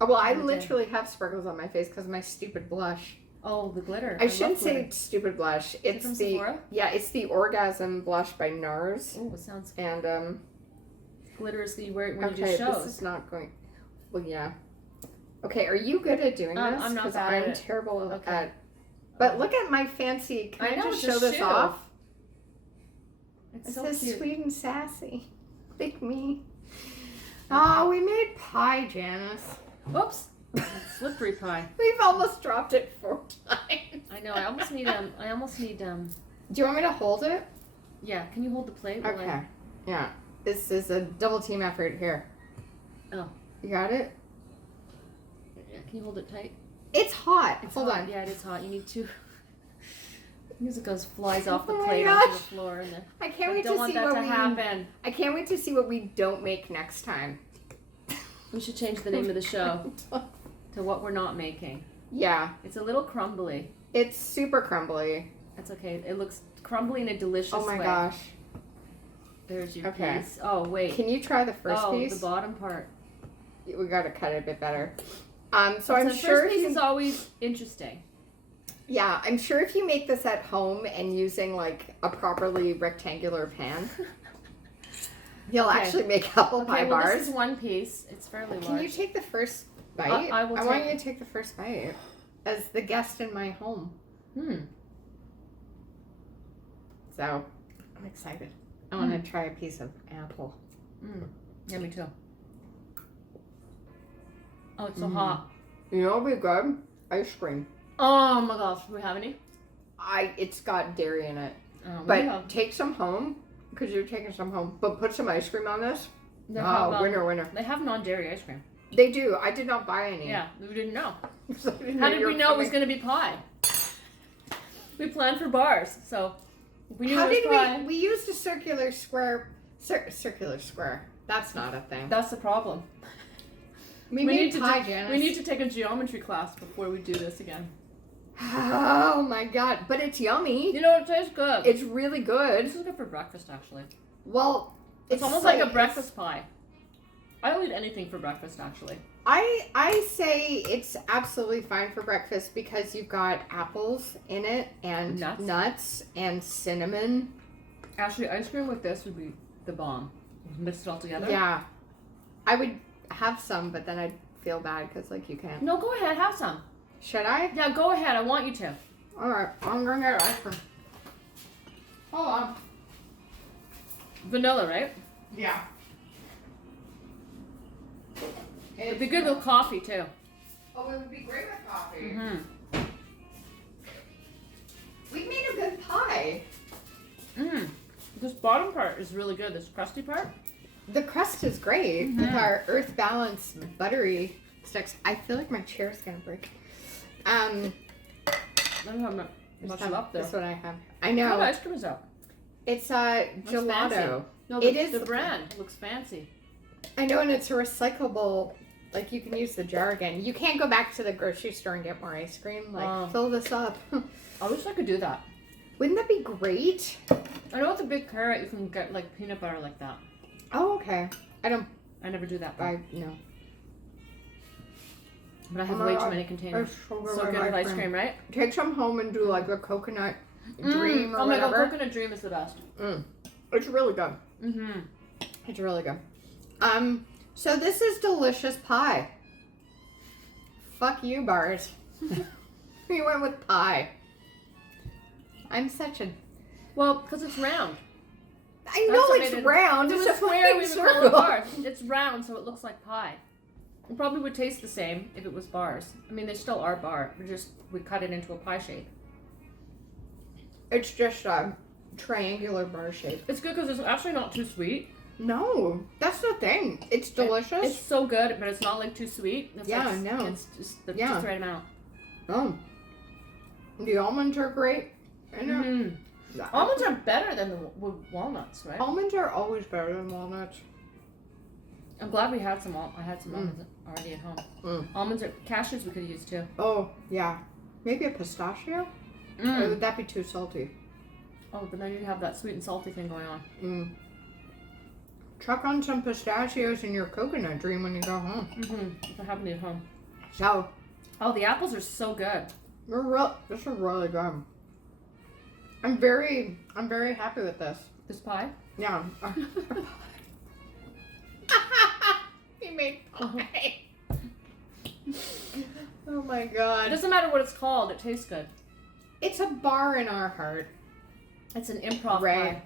Oh, well, I literally have sparkles on my face because of my stupid blush. Oh, the glitter. I shouldn't say stupid blush. It's from the Sephora? Yeah, it's the Orgasm blush by NARS. Oh, it sounds. And glitter is the where you do okay, shows. this is not going. Well, yeah. Okay, are you good at doing this? I'm not bad I'm at it. terrible Okay. at. But look at my fancy. Can I just show this off? It's It so says cute. sweet and sassy. Like me. Oh, we made pie, Janice. Oops. Slippery pie. We've almost dropped it 4 times. I know. I almost need Do you want me to hold it? Yeah. Can you hold the plate? while Okay. Yeah. This is a double team effort here. Oh. You got it? Yeah. Can you hold it tight? It's hot. It's Hold hot. on. Yeah, it is hot. You need to. Music flies off the Oh my plate onto the gosh. floor, and then I can't I wait don't to want see that what to we. happen. I can't wait to see what we don't make next time. We should change the name of the show to What We're Not Making. Yeah. It's a little crumbly. It's super crumbly. That's okay. It looks crumbly in a delicious way. Oh my gosh. There's your Okay. piece. Oh wait. Can you try the first piece? The bottom part. We gotta cut it a bit better. So The I'm sure first if piece you, is always interesting. yeah, I'm sure if you make this at home and using like a properly rectangular pan, you'll Okay. actually make apple pie well, bars. this is one piece. It's fairly large. Can you take the first bite? I will want take- you to take the first bite as the guest in my home. So I'm excited. I want to try a piece of apple. Yeah, me too. Oh, it's so hot. You know what'd be good? Ice cream. Oh my gosh, do we have any? It's got dairy in it. We But have- take some home, because you're taking some home. But put some ice cream on this. they have, Winner. They have non-dairy ice cream. They do. I did not buy any. Yeah, we didn't know. So I didn't How know did you we were know it was coming. going to be pie? We planned for bars, so if we knew How it was did pie. we used a circular square. Circular square. That's not a thing. That's the problem. We made pie, Janice. We need to take a geometry class before we do this again. Oh my god! But it's yummy. You know, it tastes good. It's really good. This is good for breakfast, actually. Well, It's almost like a breakfast pie. I don't eat anything for breakfast, actually. I say it's absolutely fine for breakfast because you've got apples in it and nuts and cinnamon. Actually, ice cream with this would be the bomb. Mix it all together. Yeah, I would have some, but then I'd feel bad because like you can't. No, go ahead, have some. Should I? Yeah, go ahead. I want you to. All right, I'm gonna get ice cream. Hold on. Vanilla, right? Yeah. It'd be good with coffee too. Oh, it would be great with coffee. Mm-hmm. We made a good pie. This bottom part is really good. This crusty part. The crust is great with our Earth Balance buttery sticks. I feel like my chair's gonna break. I don't have much left there. That's what I have. I What know. ice cream is that? It's Fancy. gelato. No, It is the brand. It looks fancy. I know, and it's a recyclable. Like you can use the jar again. You can't go back to the grocery store and get more ice cream. Like fill this up. I wish I could do that. Wouldn't that be great? I know with a big carrot you can get like peanut butter like that. Oh, okay. I never do that. I no. But I have Oh my way God. too many containers. It's so So good with ice cream, right? Take some home and do like a coconut dream or oh my god, whatever. coconut dream is the best. It's really good. Mm-hmm. It's really good. So this is delicious pie. Fuck you, bars. We went with pie. I'm such a. Well, because it's round. I know what it's made it- round. If It's it a was square, we fucking would call it circle. bars. It's round, so it looks like pie. It probably would taste the same if it was bars. I mean, they still are bar. We cut it into a pie shape. It's just a triangular bar shape. It's good because it's actually not too sweet. No, that's the thing. It's delicious. It's so good, but it's not like too sweet. It's no. It's just the right amount. Oh. The almonds are great. I know. Mm-hmm. Almonds are better than the walnuts, right? Almonds are always better than walnuts. I'm glad we had some. I had some almonds already at home. Almonds are cashews. We could use too. Oh yeah, maybe a pistachio. Or would that be too salty? Oh, but then you'd have that sweet and salty thing going on. Chuck on some pistachios in your coconut dream when you go home. If I have any at home. So. Oh, the apples are so good. This is really good. I'm very happy with this. This pie? Yeah. He made pie. Oh my god. It doesn't matter what it's called. It tastes good. It's a bar in our heart. It's an improv Right. pie.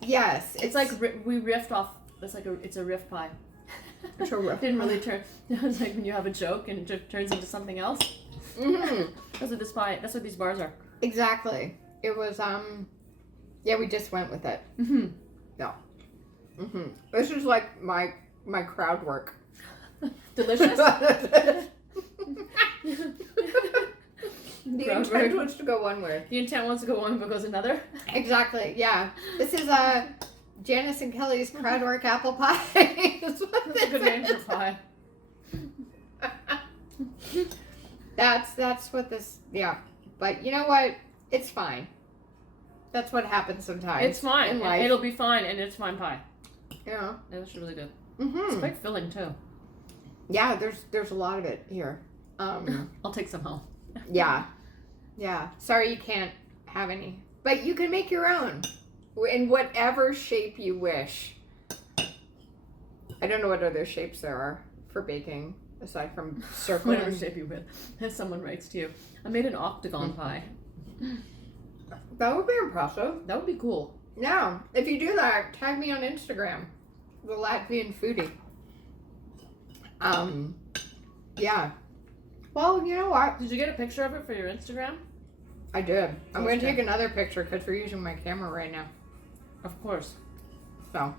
Yes. It's like we riffed off. It's a riff pie. It's a riff. Didn't really turn. It was like when you have a joke and it turns into something else. That's what this pie. That's what these bars are. Exactly. It was yeah, we just went with it. Yeah. This is like my crowd work. Delicious. The intent wants to go one way. The intent wants to go one, but goes another. Exactly. Yeah. This is Janice and Kelly's crowd work apple pie. That's a good name for pie. That's what this. Yeah. But you know what? It's fine. That's what happens sometimes. It's fine. In life. It'll be fine, and it's fine pie. Yeah. It's really good. It's quite filling too. Yeah. There's a lot of it here. I'll take some home. Yeah. Yeah. Sorry you can't have any. But you can make your own. In whatever shape you wish. I don't know what other shapes there are for baking, aside from circle. Whatever shape you with. As someone writes to you, I made an octagon pie. That would be impressive. That would be cool. Yeah. If you do that, tag me on Instagram. The Latvian foodie. Yeah. Well, you know what? Did you get a picture of it for your Instagram? I did. I'm going to take another picture because we're using my camera right now. Of course. So,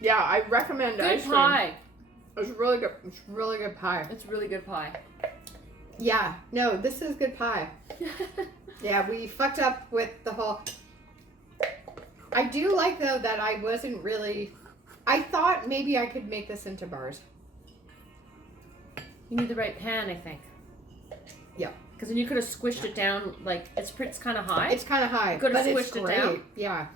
yeah, I recommend good ice cream. pie. It's really good. It's really good pie. It's really good pie. Yeah. No, this is good pie. Yeah, we fucked up with the whole. I do like though that I wasn't really. I thought maybe I could make this into bars. You need the right pan, I think. Yeah. Because then you could have squished it down, like, it's kind of high. It's kind of high, You could have but it's squished it great. down. Yeah.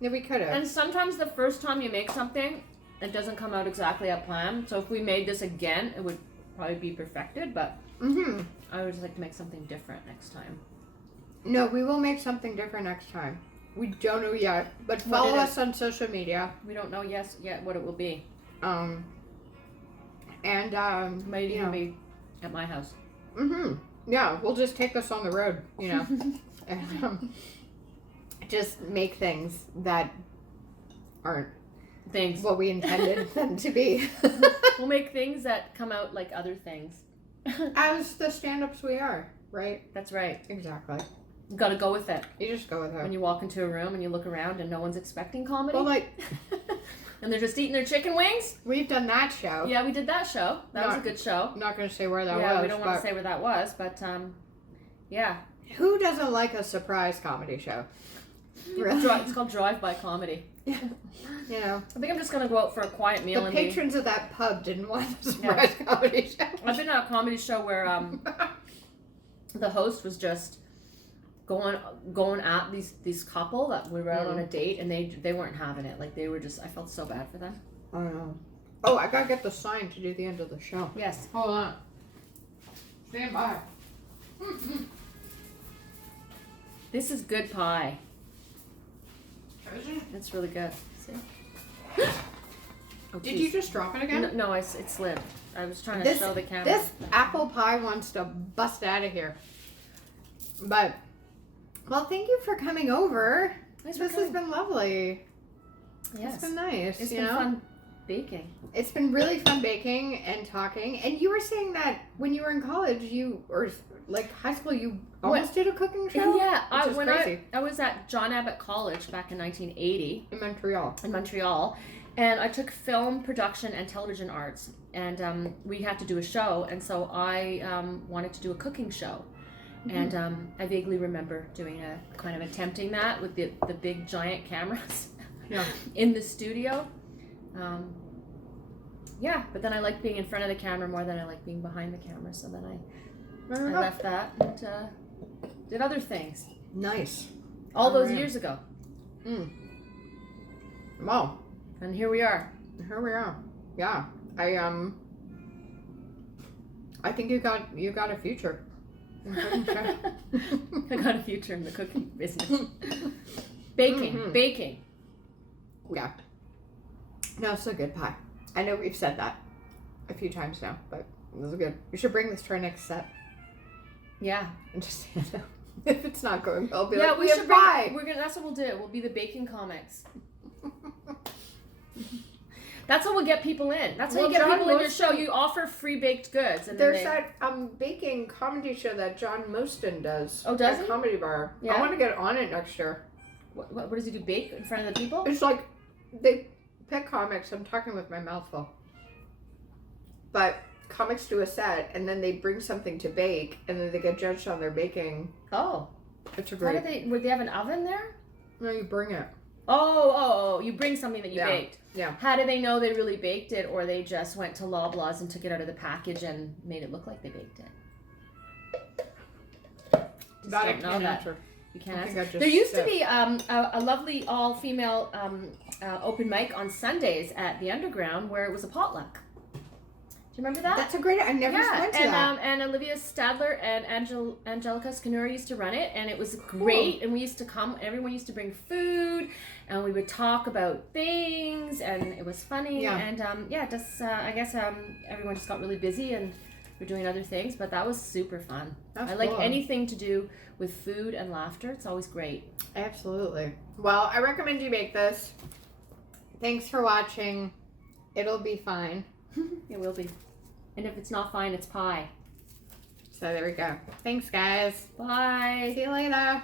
Yeah, we could have. And sometimes the first time you make something, it doesn't come out exactly at plan. So if we made this again, it would probably be perfected, but I would just like to make something different next time. No, we will make something different next time. We don't know yet, but follow us on social media. We don't know yet what it will be. And It might even be at my house. Yeah, we'll just take this on the road, you know, and just make things that aren't Things. what we intended them to be. We'll make things that come out like other things. As the stand-ups we are, right? That's right. Exactly. You gotta go with it. You just go with it. When you walk into a room and you look around and no one's expecting comedy. Well, like, and they're just eating their chicken wings. we've done that show. Yeah, we did that show. That was a good show. I'm not going to say where that was. Yeah, we don't want to say where that was, but yeah. Who doesn't like a surprise comedy show? Really? It's called Drive-By Comedy. You know. I think I'm just gonna go out for a quiet meal. The patrons of that pub didn't want a surprise comedy show. I've been at a comedy show where the host was just going at these couple that we were out on a date, and they weren't having it. Like, they were just, I felt so bad for them. I don't know. Oh, I gotta get the sign to do the end of the show. Yes. Hold on. Stand by. This is good pie. Is it? It's really good. See? Oh, Did you just drop it again? No, it slid. I was trying to show the camera. This apple pie wants to bust out of here. But, well, thank you for coming over. Thanks This has been lovely. Yes. It's been nice. It's you been know? fun baking. It's been really fun baking and talking. And you were saying that when you were in college, or like high school, you almost did a cooking show? Yeah, which is crazy. I was at John Abbott College back in 1980. In Montreal. And I took film production and television arts, and we had to do a show, and so I wanted to do a cooking show. And I vaguely remember doing a kind of attempting that with the big giant cameras in the studio. But then I like being in front of the camera more than I like being behind the camera. So then I left that and did other things. Nice. All those years ago. Wow. And here we are. Yeah. I think you got a future. I got a future in the cooking business. Baking. Yeah. No, it's a good pie. I know we've said that a few times now, but it was good. We should bring this to our next set. Yeah. And just if it's not going well, be yeah, like, we should pie. That's what we'll do. We'll be the baking comics. That's how we'll get people in. That's how you get people in your show. You offer free baked goods, and there's that baking comedy show that John Mostyn does. Oh, does he? Comedy Bar. Yeah. I want to get on it next year. What does he do? Bake in front of the people? It's like they pick comics. I'm talking with my mouth full. But comics do a set, and then they bring something to bake, and then they get judged on their baking. Oh, it's a great. Would they have an oven there? No, you bring it. Oh! You bring something that you baked. Yeah. How do they know they really baked it, or they just went to Loblaws and took it out of the package and made it look like they baked it? That I can't answer. You can't answer. There used to be a lovely all-female open mic on Sundays at the Underground where it was a potluck. Do you remember that? That's a great. I never went to that. And Olivia Stadler and Angelica Scanura used to run it, and it was great. Cool. And we used to come. Everyone used to bring food, and we would talk about things, and it was funny. Yeah. And I guess everyone just got really busy, and we're doing other things. But that was super fun. I like anything to do with food and laughter. It's always great. Absolutely. Well, I recommend you make this. Thanks for watching. It'll be fine. It will be. And if it's not fine, it's pie. So there we go. Thanks, guys. Bye. See you later.